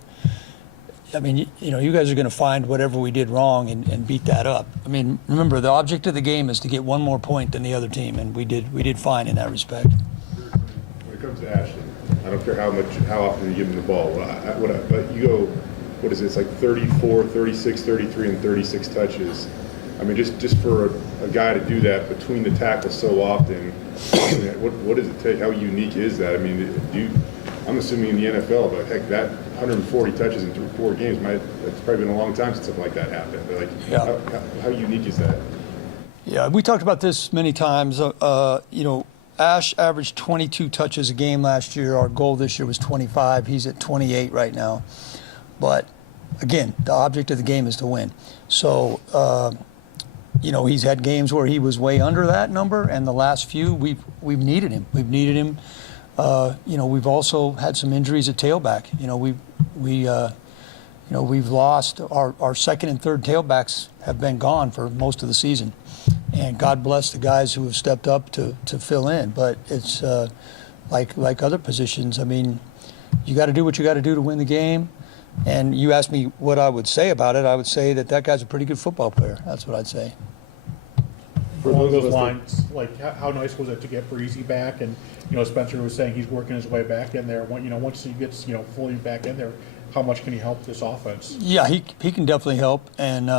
You guys are going to find whatever we did wrong and beat that up. Remember, the object of the game is to get 1 more point than the other team, and we did fine in that respect. When it comes to Ashton, I don't care how often you give him the ball. But you go, what is it? It's like 34, 36, 33, and 36 touches. Just for a guy to do that between the tackles so often, what does it take? How unique is that? I'm assuming in the NFL, but heck, that 140 touches in 4 games, it's probably been a long time since something like that happened. But how unique is that? Yeah, we talked about this many times. Ash averaged 22 touches a game last year. Our goal this year was 25. He's at 28 right now. But again, the object of the game is to win. So he's had games where he was way under that number, and the last few we've needed him. We've needed him. We've also had some injuries at tailback. We've lost our second and third tailbacks have been gone for most of the season, and God bless the guys who have stepped up to fill in. But it's like other positions. I mean, you got to do what you got to do to win the game. And you asked me what I would say about it. I would say that guy's a pretty good football player. That's what I'd say. Along those lines, like how nice was it to get Breezy back? And Spencer was saying he's working his way back in there. Once he gets fully back in there, how much can he help this offense? Yeah, he can definitely help. And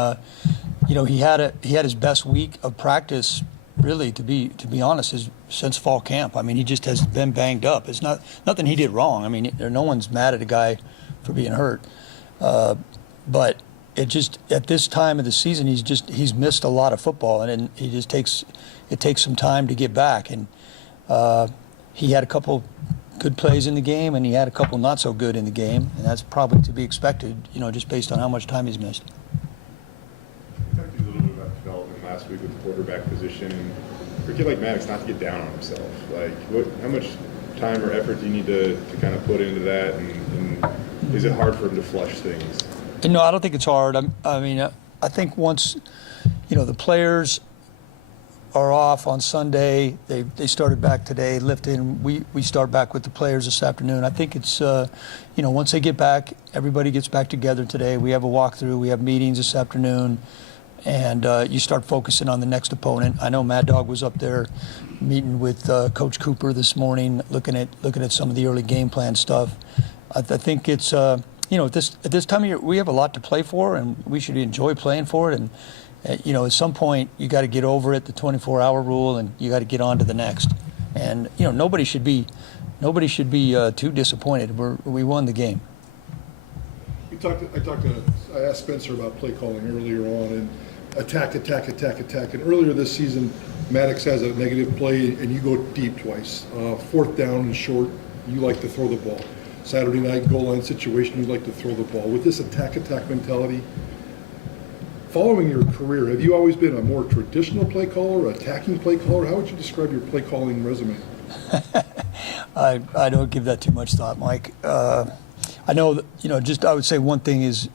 he had his best week of practice, really, to be honest, since fall camp. I mean, he just has been banged up. It's nothing he did wrong. I mean, no one's mad at a guy for being hurt, but it just at this time of the season he's missed a lot of football, and it takes some time to get back. And he had a couple good plays in the game, and he had a couple not so good in the game, and that's probably to be expected, just based on how much time he's missed. We talked a little bit about development last week with the quarterback position, and for a kid like Maddox not to get down on himself. Like, how much time or effort do you need to kind of put into that, and is it hard for him to flush things? No, I don't think it's hard. I think once, the players are off on Sunday, they started back today lifting. We start back with the players this afternoon. I think it's, once they get back, everybody gets back together today. We have a walkthrough. We have meetings this afternoon, and you start focusing on the next opponent. I know Mad Dog was up there meeting with Coach Cooper this morning, looking at some of the early game plan stuff. I think it's, at this time of year, we have a lot to play for, and we should enjoy playing for it. And, at some point, you got to get over it, the 24-hour rule, and you got to get on to the next. And, nobody should be too disappointed. We won the game. I asked Spencer about play calling earlier on, and attack. And earlier this season, Maddox has a negative play, and you go deep twice. Fourth down and short, you like to throw the ball. Saturday night goal line situation, you like to throw the ball. With this attack mentality, following your career, have you always been a more traditional play caller, attacking play caller? How would you describe your play calling resume? I don't give that too much thought, Mike. I know that, I would say one thing is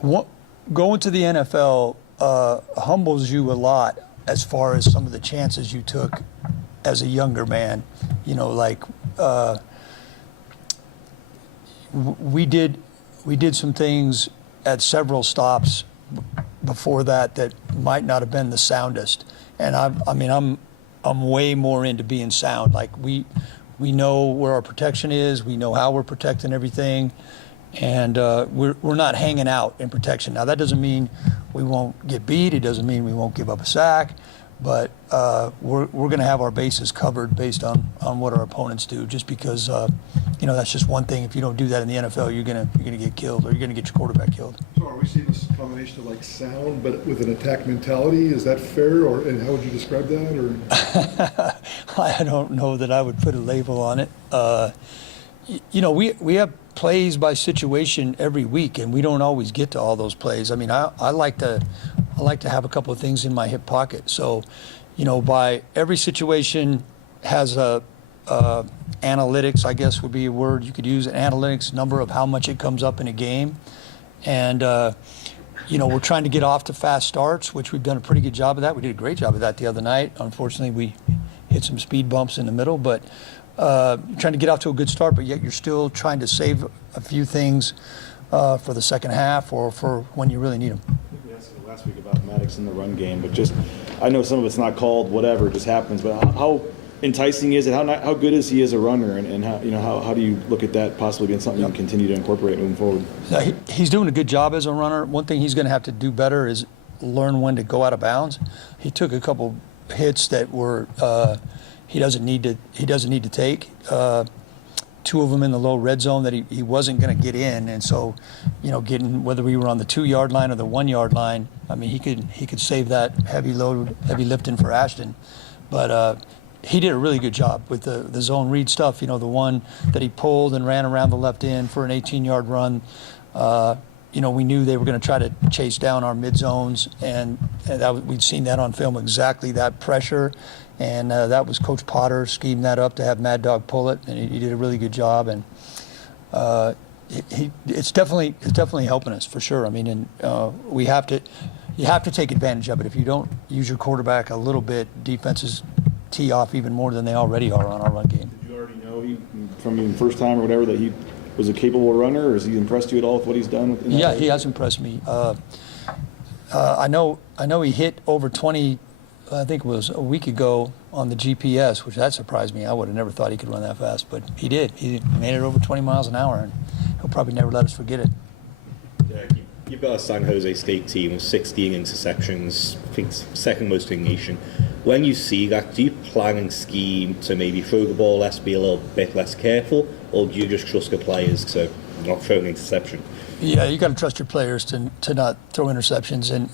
going to the NFL humbles you a lot as far as some of the chances you took as a younger man. We did some things at several stops before that might not have been the soundest, and I'm way more into being sound. Like we know where our protection is, we know how we're protecting everything, and we're not hanging out in protection. Now that doesn't mean we won't get beat. It doesn't mean we won't give up a sack, but we're going to have our bases covered based on what our opponents do. Just because that's just one thing. If you don't do that in the NFL, you're gonna get killed, or you're gonna get your quarterback killed. So are we seeing this combination of like sound, but with an attack mentality? Is that fair, and how would you describe that? Or I don't know that I would put a label on it. We have plays by situation every week, and we don't always get to all those plays. I mean, I like to have a couple of things in my hip pocket. So, by every situation has a analytics, I guess would be a word you could use, an analytics number of how much it comes up in a game. And, we're trying to get off to fast starts, which we've done a pretty good job of that. We did a great job of that the other night. Unfortunately, we hit some speed bumps in the middle, but trying to get off to a good start, but yet you're still trying to save a few things for the second half or for when you really need them. We asked you last week about Maddox in the run game, but I know some of it's not called, whatever, it just happens, but how enticing is it? How good is he as a runner, and how do you look at that possibly being something you can continue to incorporate moving forward? Yeah, he's doing a good job as a runner. One thing he's going to have to do better is learn when to go out of bounds. He took a couple hits that were he doesn't need to take. Two of them in the low red zone that he wasn't going to get in, and so getting, whether we were on the 2-yard line or the 1-yard line, I mean he could save that heavy lifting for Ashton, but he did a really good job with the zone read stuff. The one that he pulled and ran around the left end for an 18-yard run. we knew they were going to try to chase down our mid zones, and we'd seen that on film, exactly that pressure. And that was Coach Potter schemed that up to have Mad Dog pull it, and he did a really good job. And it's definitely helping us for sure. I mean, and you have to take advantage of it. If you don't use your quarterback a little bit, defenses tee off even more than they already are on our run game. Did you already know from the first time or whatever that he was a capable runner, or has he impressed you at all with what he's done? Yeah, he has impressed me. I know he hit over 20. I think it was a week ago on the GPS, which that surprised me. I would have never thought he could run that fast, but he did. He made it over 20 miles an hour, and he'll probably never let us forget it. You've got a San Jose State team with 16 interceptions, I think second most in the nation. When you see that, do you plan and scheme to maybe throw the ball less, be a little bit less careful, or do you just trust the players to not throw an interception? Yeah, you got to trust your players to not throw interceptions, and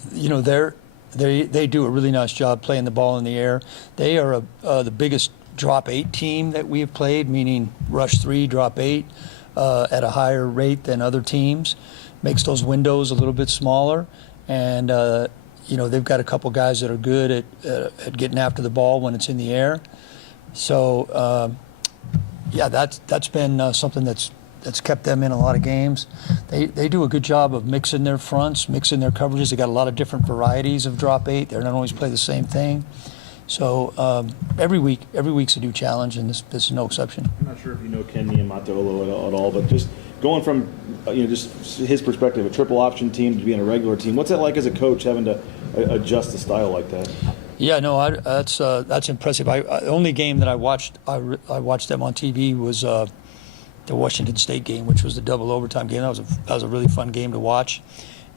they do a really nice job playing the ball in the air. They are the biggest drop 8 team that we have played, meaning rush 3, drop 8 at a higher rate than other teams. Makes those windows a little bit smaller, and they've got a couple guys that are good at getting after the ball when it's in the air. So that's been something that's kept them in a lot of games. They do a good job of mixing their fronts, mixing their coverages. They got a lot of different varieties of drop 8. They're not always play the same thing. So every week's a new challenge, and this is no exception. I'm not sure if you know Ken Niumatalolo at all, but just going from just his perspective, a triple option team to being a regular team, what's that like as a coach having to adjust the style like that? Yeah, no, that's impressive. The only game that I watched them on TV was the Washington State game, which was the double overtime game. That was a really fun game to watch,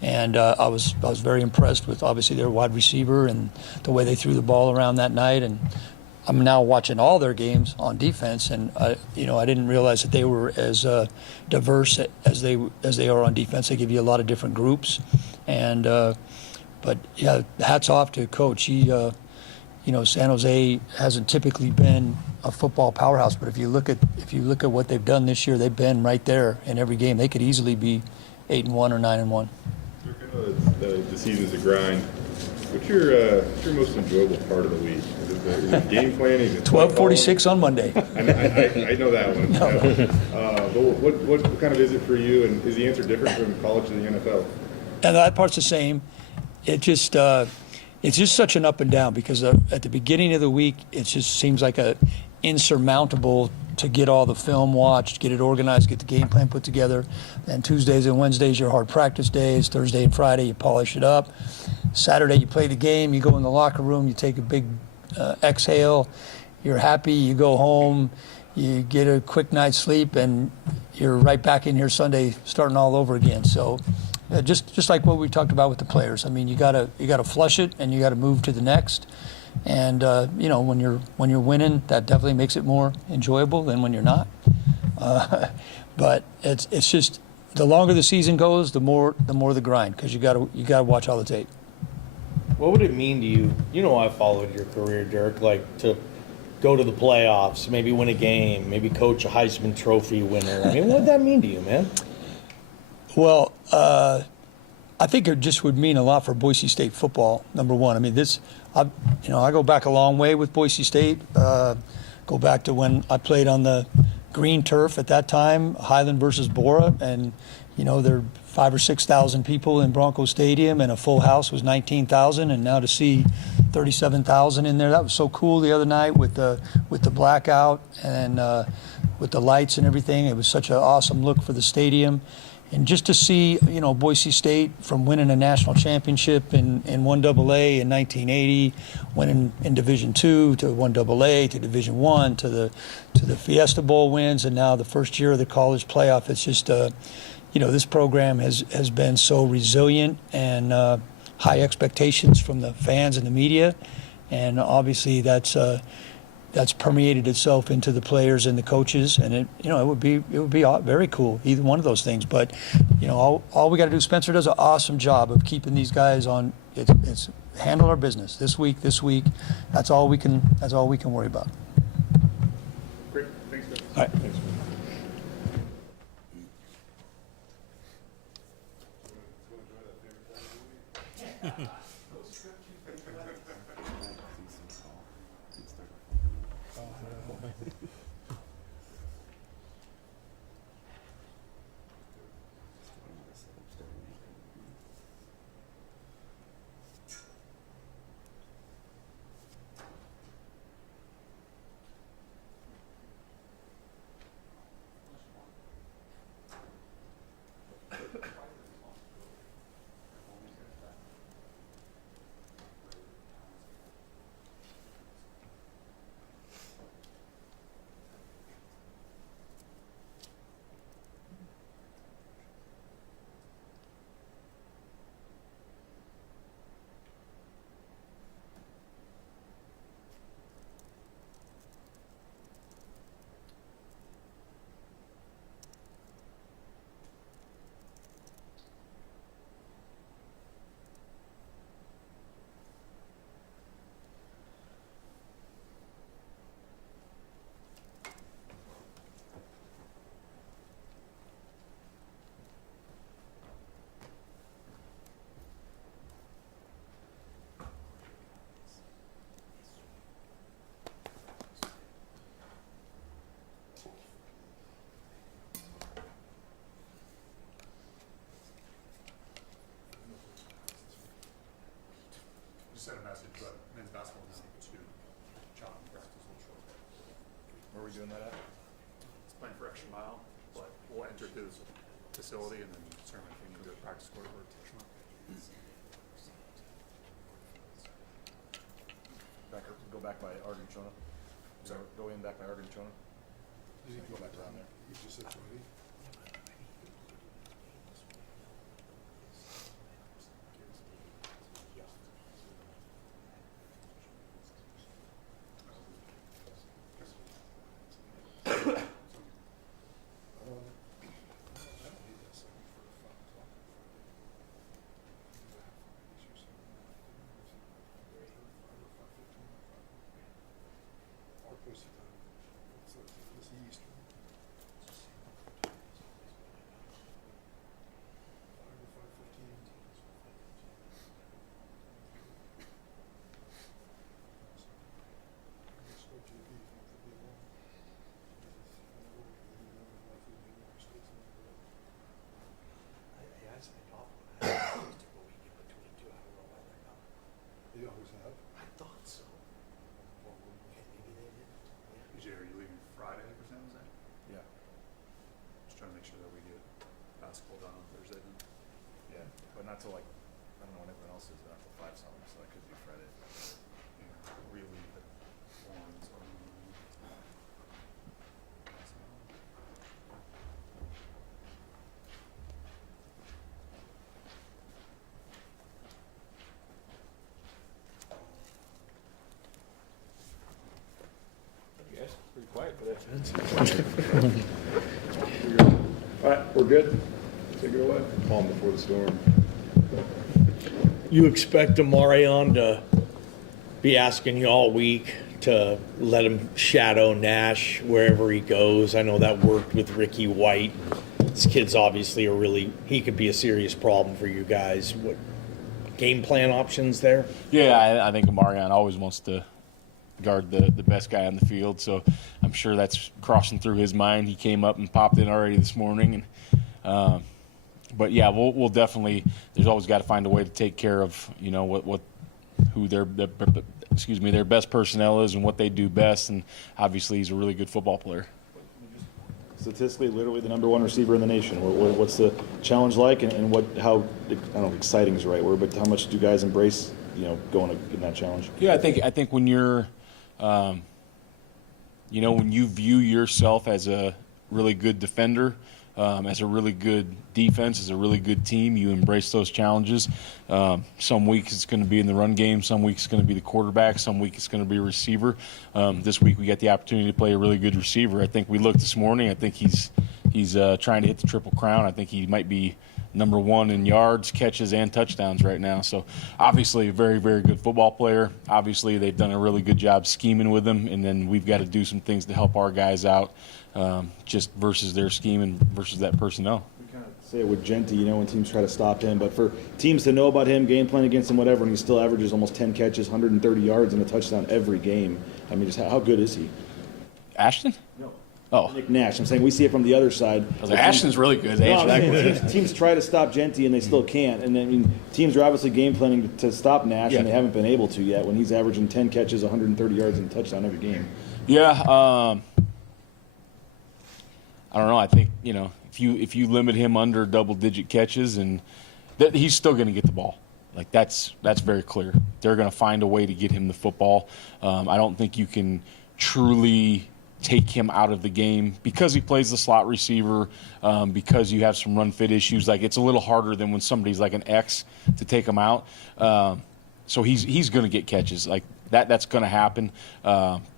and I was very impressed with obviously their wide receiver and the way they threw the ball around that night. And I'm now watching all their games on defense, and I didn't realize that they were as diverse as they are on defense. They give you a lot of different groups, and but yeah, hats off to Coach. He, San Jose hasn't typically been a football powerhouse, but if you look at what they've done this year, they've been right there in every game. They could easily be 8-1 or 9-1. The season's a grind. What's your most enjoyable part of the week? Is it game planning? 12:46 on Monday. I know that one. No. But what kind of is it for you? And is the answer different from college to the NFL? And that part's the same. It's just such an up and down because at the beginning of the week, it just seems like a insurmountable to get all the film watched, get it organized, get the game plan put together. And Tuesdays and Wednesdays, your hard practice days. Thursday and Friday, you polish it up. Saturday, you play the game, you go in the locker room, you take a big exhale, you're happy, you go home, you get a quick night's sleep, and you're right back in here Sunday starting all over again. So just like what we talked about with the players. I mean, you gotta flush it, and you gotta move to the next. And when you're winning, that definitely makes it more enjoyable than when you're not. But it's just the longer the season goes, the more the grind, because you gotta watch all the tape. What would it mean to you? I followed your career, Dirk, like to go to the playoffs, maybe win a game, maybe coach a Heisman Trophy winner. I mean, what would that mean to you, man? Well, I think it just would mean a lot for Boise State football, number one. I mean, I go back a long way with Boise State. Go back to when I played on the green turf at that time, Highland versus Bora, and there are 5,000 or 6,000 people in Bronco Stadium, and a full house was 19,000, and now to see 37,000 in there, that was so cool the other night with the blackout and with the lights and everything. It was such an awesome look for the stadium. And just to see, Boise State from winning a national championship in 1AA in 1980, winning in Division II to 1AA to Division I to the Fiesta Bowl wins, and now the first year of the college playoff. It's just, this program has been so resilient and high expectations from the fans and the media, and obviously that's permeated itself into the players and the coaches, and it would be very cool, either one of those things. But all we got to do. Spencer does an awesome job of keeping these guys on. It's handle our business this week. That's all we can worry about. Great, thanks, guys. All right. Thanks. Just sent a message, but men's basketball is to chop and practice a little short. Where are we doing that at? It's playing for extra mile, but we'll enter his facility and then determine if we need to go to practice court or extra mile. Go back by Argentina. Go in back by Argentina. Go back around there. Not till like, I don't know when everyone else is, not till 5 something, so that could be Friday. Really the ones on. Yes, pretty quiet today. All right, we're good. Take it away. Calm before the storm. You expect Amarion to be asking you all week to let him shadow Nash wherever he goes. I know that worked with Ricky White. This kid's obviously he could be a serious problem for you guys. What game plan options there? Yeah, I think Amarion always wants to guard the best guy on the field, so I'm sure that's crossing through his mind. He came up and popped in already this morning, and but yeah, we'll definitely. There's always got to find a way to take care of who their best personnel is and what they do best, and obviously he's a really good football player. Statistically, literally the number 1 receiver in the nation. What's the challenge like, and how I don't know if exciting is the right word, but how much do you guys embrace going in that challenge? Yeah, I think when you're when you view yourself as a really good defender, as a really good defense, as a really good team, you embrace those challenges. Some weeks it's going to be in the run game, some weeks it's going to be the quarterback, some weeks it's going to be a receiver. This week we got the opportunity to play a really good receiver. I think we looked this morning. I think he's trying to hit the Triple Crown. I think he might be number 1 in yards, catches, and touchdowns right now. So obviously a very, very good football player. Obviously they've done a really good job scheming with him, and then we've got to do some things to help our guys out, just versus their scheme and versus that personnel. We kind of say it with Genty, you know, when teams try to stop him, but for teams to know about him, game plan against him, whatever, and he still averages almost 10 catches, 130 yards, and a touchdown every game. I mean, just how good is he? Ashton? No. Oh. Nick Nash. I'm saying we see it from the other side. I was like, Ashton's really good. No, I'm saying teams try to stop Genty and they still can't. And I mean, teams are obviously game planning to stop Nash, and they haven't been able to yet. When he's averaging 10 catches, 130 yards, and a touchdown every game. Yeah, I don't know. I think, you know, if you limit him under double-digit catches, and he's still going to get the ball. Like that's very clear. They're going to find a way to get him the football. I don't think you can truly take him out of the game because he plays the slot receiver, because you have some run fit issues. Like it's a little harder than when somebody's like an X to take him out. So he's going to get catches like that's going to happen.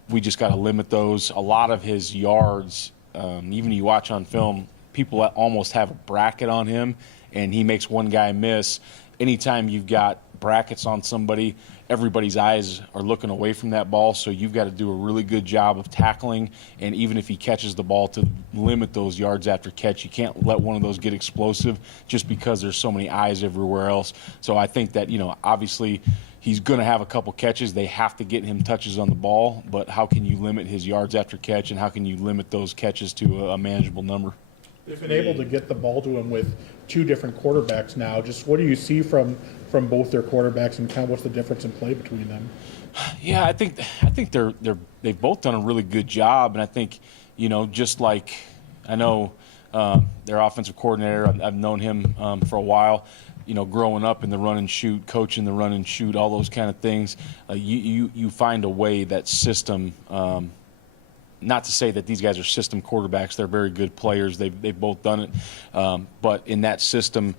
We just got to limit those. A lot of his yards, even you watch on film, people almost have a bracket on him, and he makes one guy miss. Anytime you've got brackets on somebody, everybody's eyes are looking away from that ball, so you've got to do a really good job of tackling, and even if he catches the ball, to limit those yards after catch. You can't let one of those get explosive just because there's so many eyes everywhere else. So I think that, you know, obviously he's going to have a couple catches. They have to get him touches on the ball, but how can you limit his yards after catch, and how can you limit those catches to a manageable number? They've been able to get the ball to him with two different quarterbacks now. Just what do you see from both their quarterbacks, and kind of what's the difference in play between them? Yeah, I think they've both done a really good job, and I think, you know, just like I know their offensive coordinator, I've known him for a while. You know, growing up in the run and shoot, coaching the run and shoot, all those kind of things, you find a way that system. Not to say that these guys are system quarterbacks; they're very good players. They've both done it, but in that system,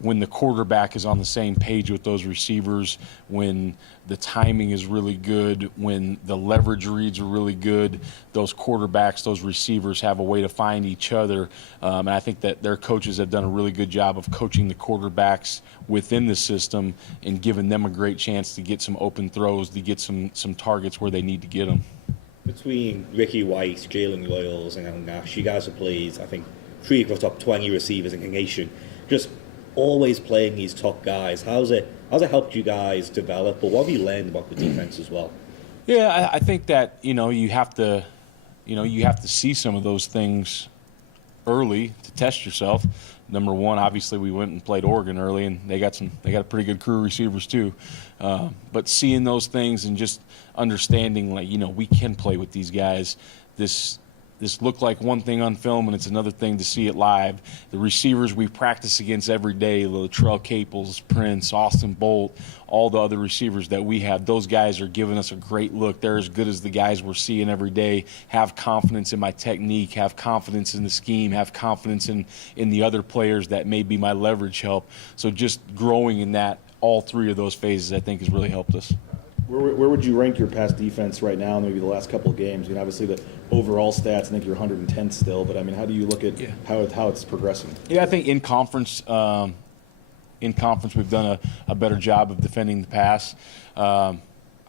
when the quarterback is on the same page with those receivers, when the timing is really good, when the leverage reads are really good, those quarterbacks, those receivers have a way to find each other. And I think that their coaches have done a really good job of coaching the quarterbacks within the system and giving them a great chance to get some open throws, to get some targets where they need to get them. Between Ricky White, Jalen Royals, and Alan Nash, you guys have played, I think, 3 of the top 20 receivers in the nation. Just always playing these top guys. How's it helped you guys develop, or what have you learned about the defense as well? Yeah, I think that, you know, you have to see some of those things early to test yourself. Number one, obviously, we went and played Oregon early, and they got a pretty good crew of receivers too. But seeing those things and just understanding, like, you know, we can play with these guys. This looked like one thing on film, and it's another thing to see it live. The receivers we practice against every day, Latrell Caples, Prince, Austin Bolt, all the other receivers that we have, those guys are giving us a great look. They're as good as the guys we're seeing every day. Have confidence in my technique, have confidence in the scheme, have confidence in the other players that may be my leverage help. So just growing in that, all 3 of those phases, I think, has really helped us. Where would you rank your pass defense right now, maybe the last couple of games? I mean, obviously the overall stats, I think you're 110th still, but I mean, how do you look at how it's progressing? Yeah, I think in conference we've done a better job of defending the pass. I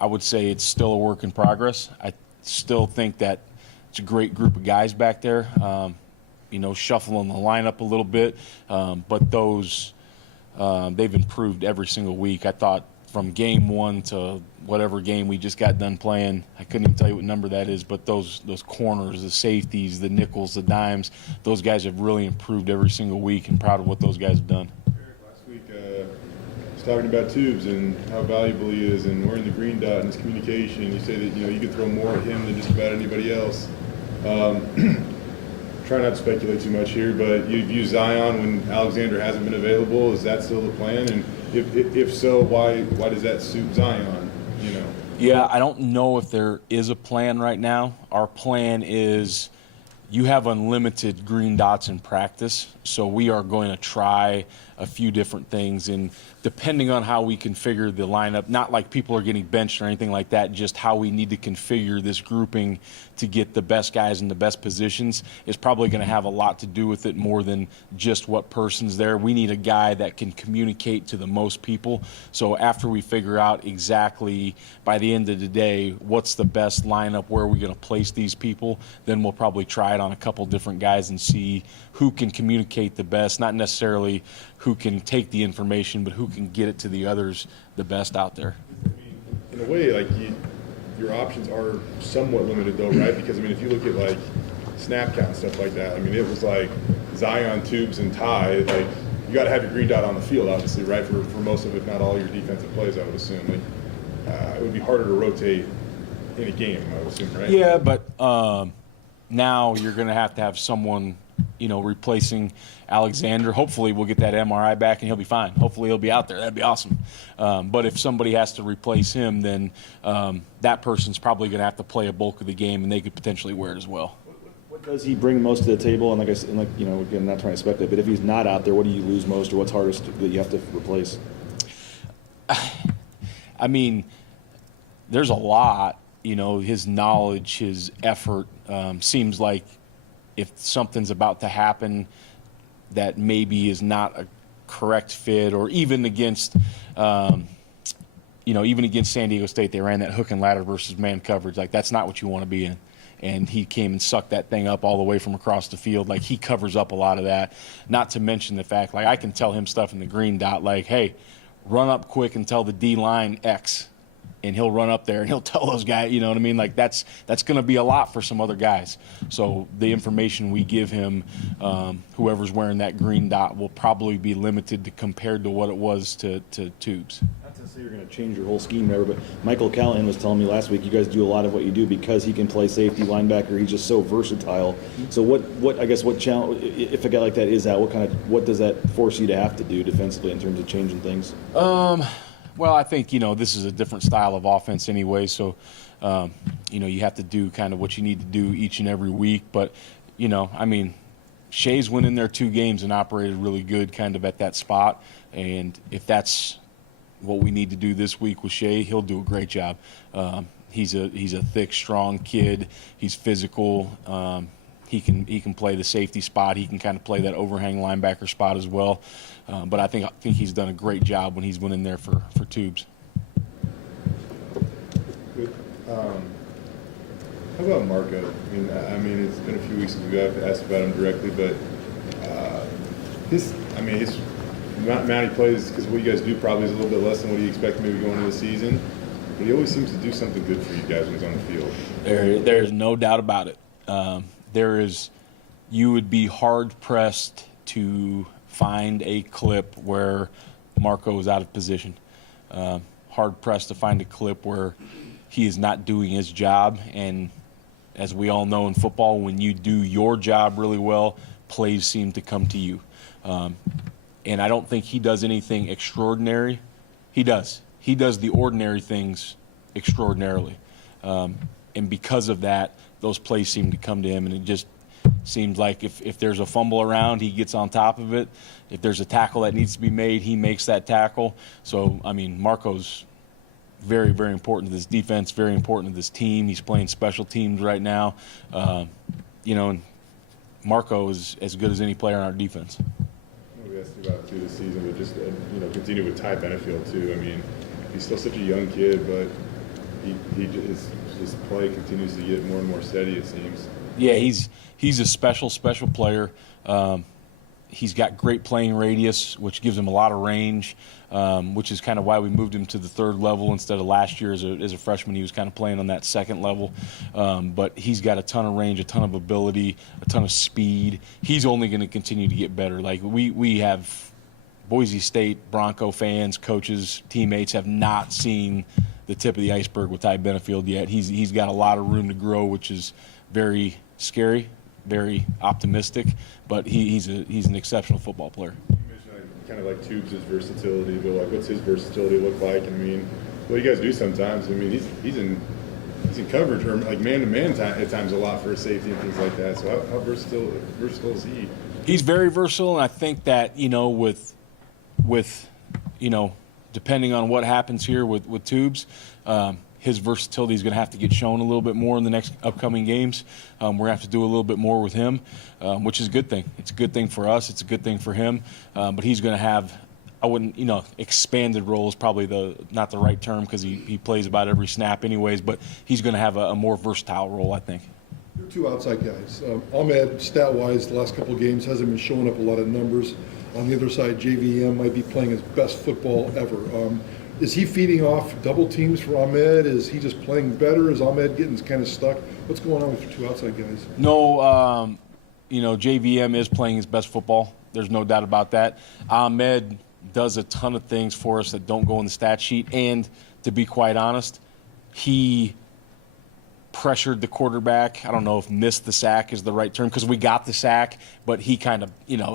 would say it's still a work in progress. I still think that it's a great group of guys back there, you know, shuffling the lineup a little bit, but those they've improved every single week. I thought from game 1 to whatever game we just got done playing, I couldn't even tell you what number that is, but those corners, the safeties, the nickels, the dimes, those guys have really improved every single week, and proud of what those guys have done. Last week, I was talking about Tubes and how valuable he is, and wearing the green dot and his communication. You say that, you know, you could throw more at him than just about anybody else. Try not to speculate too much here, but you've used Zion when Alexander hasn't been available. Is that still the plan? And if so, why does that suit Zion? You know. Yeah, I don't know if there is a plan right now. Our plan is you have unlimited green dots in practice, so we are going to try a few different things. And depending on how we configure the lineup, not like people are getting benched or anything like that, just how we need to configure this grouping to get the best guys in the best positions is probably going to have a lot to do with it more than just what person's there. We need a guy that can communicate to the most people. So after we figure out exactly by the end of the day what's the best lineup, where are we going to place these people, then we'll probably try it on a couple different guys and see who can communicate the best, not necessarily who can take the information, but who can get it to the others the best out there. In a way, like your options are somewhat limited though, right? Because I mean, if you look at like snap count and stuff like that, I mean, it was like Zion, Tubes, and Ty. Like you got to have your green dot on the field, obviously, right? For most of, if not all, your defensive plays, I would assume. Like it would be harder to rotate in a game, I would assume, right? Yeah, but now you're going to have someone, replacing Alexander. Hopefully we'll get that MRI back and he'll be fine. Hopefully he'll be out there. That'd be awesome. But if somebody has to replace him, then that person's probably going to have to play a bulk of the game, and they could potentially wear it as well. What does he bring most to the table? And again, not trying to speculate, but if he's not out there, what do you lose most, or what's hardest that you have to replace? I mean, there's a lot. His knowledge, his effort, seems like if something's about to happen that maybe is not a correct fit, or even against, even against San Diego State, they ran that hook and ladder versus man coverage. Like, that's not what you want to be in. And he came and sucked that thing up all the way from across the field. Like, he covers up a lot of that. Not to mention the fact, like, I can tell him stuff in the green dot, like, hey, run up quick and tell the D-line X. And he'll run up there and he'll tell those guys, you know what I mean? Like, that's going to be a lot for some other guys. So the information we give him, whoever's wearing that green dot, will probably be limited compared to what it was to Tubes. Not to say you're going to change your whole scheme ever, but Michael Callahan was telling me last week you guys do a lot of what you do because he can play safety, linebacker. He's just so versatile. So what challenge, if a guy like that is out, what does that force you to have to do defensively in terms of changing things? Well, I think, this is a different style of offense anyway, so, you have to do kind of what you need to do each and every week. But, Shea's went in there 2 games and operated really good kind of at that spot. And if that's what we need to do this week with Shea, he'll do a great job. He's a thick, strong kid. He's physical. He can play the safety spot. He can kind of play that overhang linebacker spot as well. But I think he's done a great job when he's went in there for Tubes. How about Marco? I mean, it's been a few weeks since we got asked about him directly, but his amount he plays, because what you guys do probably is a little bit less than what he expected maybe going into the season. But he always seems to do something good for you guys when he's on the field. There's no doubt about it. You would be hard pressed to find a clip where Marco is out of position. Hard pressed to find a clip where he is not doing his job. And as we all know in football, when you do your job really well, plays seem to come to you. And I don't think he does anything extraordinary. He does the ordinary things extraordinarily. And because of that, those plays seem to come to him, and it just seems like if there's a fumble around, he gets on top of it. If there's a tackle that needs to be made, he makes that tackle. So, Marco's very, very important to this defense, very important to this team. He's playing special teams right now. And Marco is as good as any player on our defense. We asked you about it through the season, but just continue with Ty Benefield too. He's still such a young kid, but his play continues to get more and more steady, it seems. Yeah, he's a special player. He's got great playing radius, which gives him a lot of range, which is kind of why we moved him to the 3rd level instead of last year as a freshman. He was kind of playing on that 2nd level. But he's got a ton of range, a ton of ability, a ton of speed. He's only going to continue to get better. Like, we have Boise State Bronco fans, coaches, teammates have not seen the tip of the iceberg with Ty Benefield yet. He's got a lot of room to grow, which is very scary, very optimistic, but he's an exceptional football player. You mentioned kind of like Tubes' versatility, but like what's his versatility look like? What do you guys do sometimes? He's in coverage or like man-to-man at times a lot for a safety and things like that. So how versatile is he? He's very versatile, and I think that with with, depending on what happens here with Tubes, his versatility is going to have to get shown a little bit more in the next upcoming games. We're going to have to do a little bit more with him, which is a good thing. It's a good thing for us. It's a good thing for him. But he's going to have, I wouldn't, expanded role is probably not the right term because he plays about every snap anyways, but he's going to have a more versatile role, I think. You're two outside guys. Ahmed, stat-wise, the last couple of games hasn't been showing up a lot of numbers. On the other side, JVM might be playing his best football ever. Is he feeding off double teams for Ahmed? Is he just playing better? Is Ahmed getting kind of stuck? What's going on with your two outside guys? No, JVM is playing his best football. There's no doubt about that. Ahmed does a ton of things for us that don't go in the stat sheet. And to be quite honest, he pressured the quarterback. I don't know if missed the sack is the right term because we got the sack, but he kind of,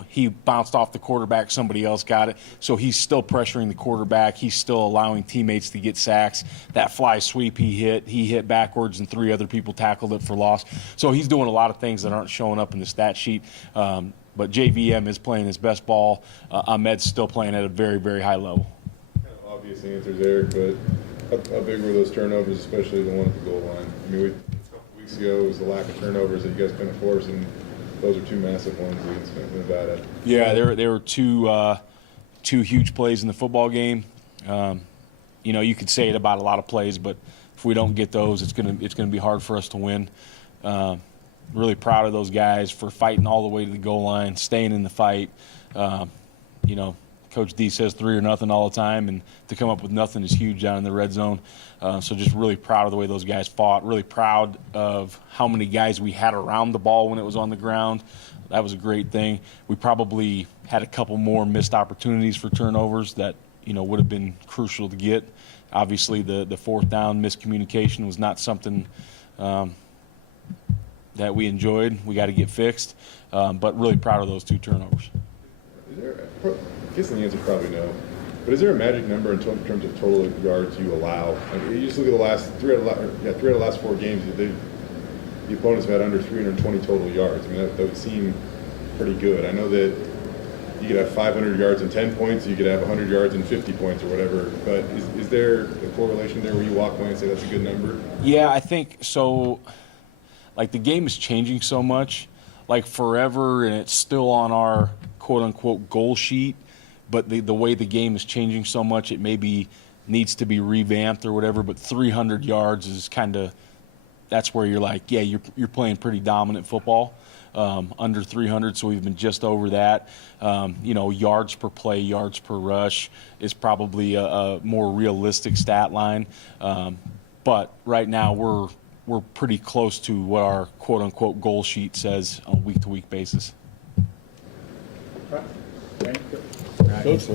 he bounced off the quarterback. Somebody else got it. So he's still pressuring the quarterback. He's still allowing teammates to get sacks. That fly sweep he hit backwards and 3 other people tackled it for loss. So he's doing a lot of things that aren't showing up in the stat sheet. But JVM is playing his best ball. Ahmed's still playing at a very, very high level. Kind of obvious answers there, but how big were those turnovers, especially the one at the goal line? I mean, a couple weeks ago, it was the lack of turnovers that you guys couldn't force, and those are 2 massive ones against Nevada. Yeah, there were two huge plays in the football game. You could say it about a lot of plays, but if we don't get those, it's gonna be hard for us to win. Really proud of those guys for fighting all the way to the goal line, staying in the fight. Coach D says 3 or nothing all the time, and to come up with nothing is huge down in the red zone. So just really proud of the way those guys fought. Really proud of how many guys we had around the ball when it was on the ground. That was a great thing. We probably had a couple more missed opportunities for turnovers that would have been crucial to get. Obviously, the 4th down miscommunication was not something that we enjoyed. We got to get fixed, but really proud of those 2 turnovers. I guess the answer is probably no. But is there a magic number in terms of total yards you allow? You just look at the last 3 out of the last 4 games. The opponents have had under 320 total yards. I mean, that would seem pretty good. I know that you could have 500 yards and 10 points. You could have 100 yards and 50 points or whatever. But is there a correlation there where you walk away and say that's a good number? Yeah, I think so. Like, the game is changing so much. Like, forever, and it's still on our quote-unquote goal sheet, but the way the game is changing so much, it maybe needs to be revamped or whatever, but 300 yards is kind of, that's where you're like, yeah, you're playing pretty dominant football. Under 300, so we've been just over that. Yards per play, yards per rush is probably a more realistic stat line. But right now we're pretty close to what our quote-unquote goal sheet says on a week-to-week basis. Thank you. Coach.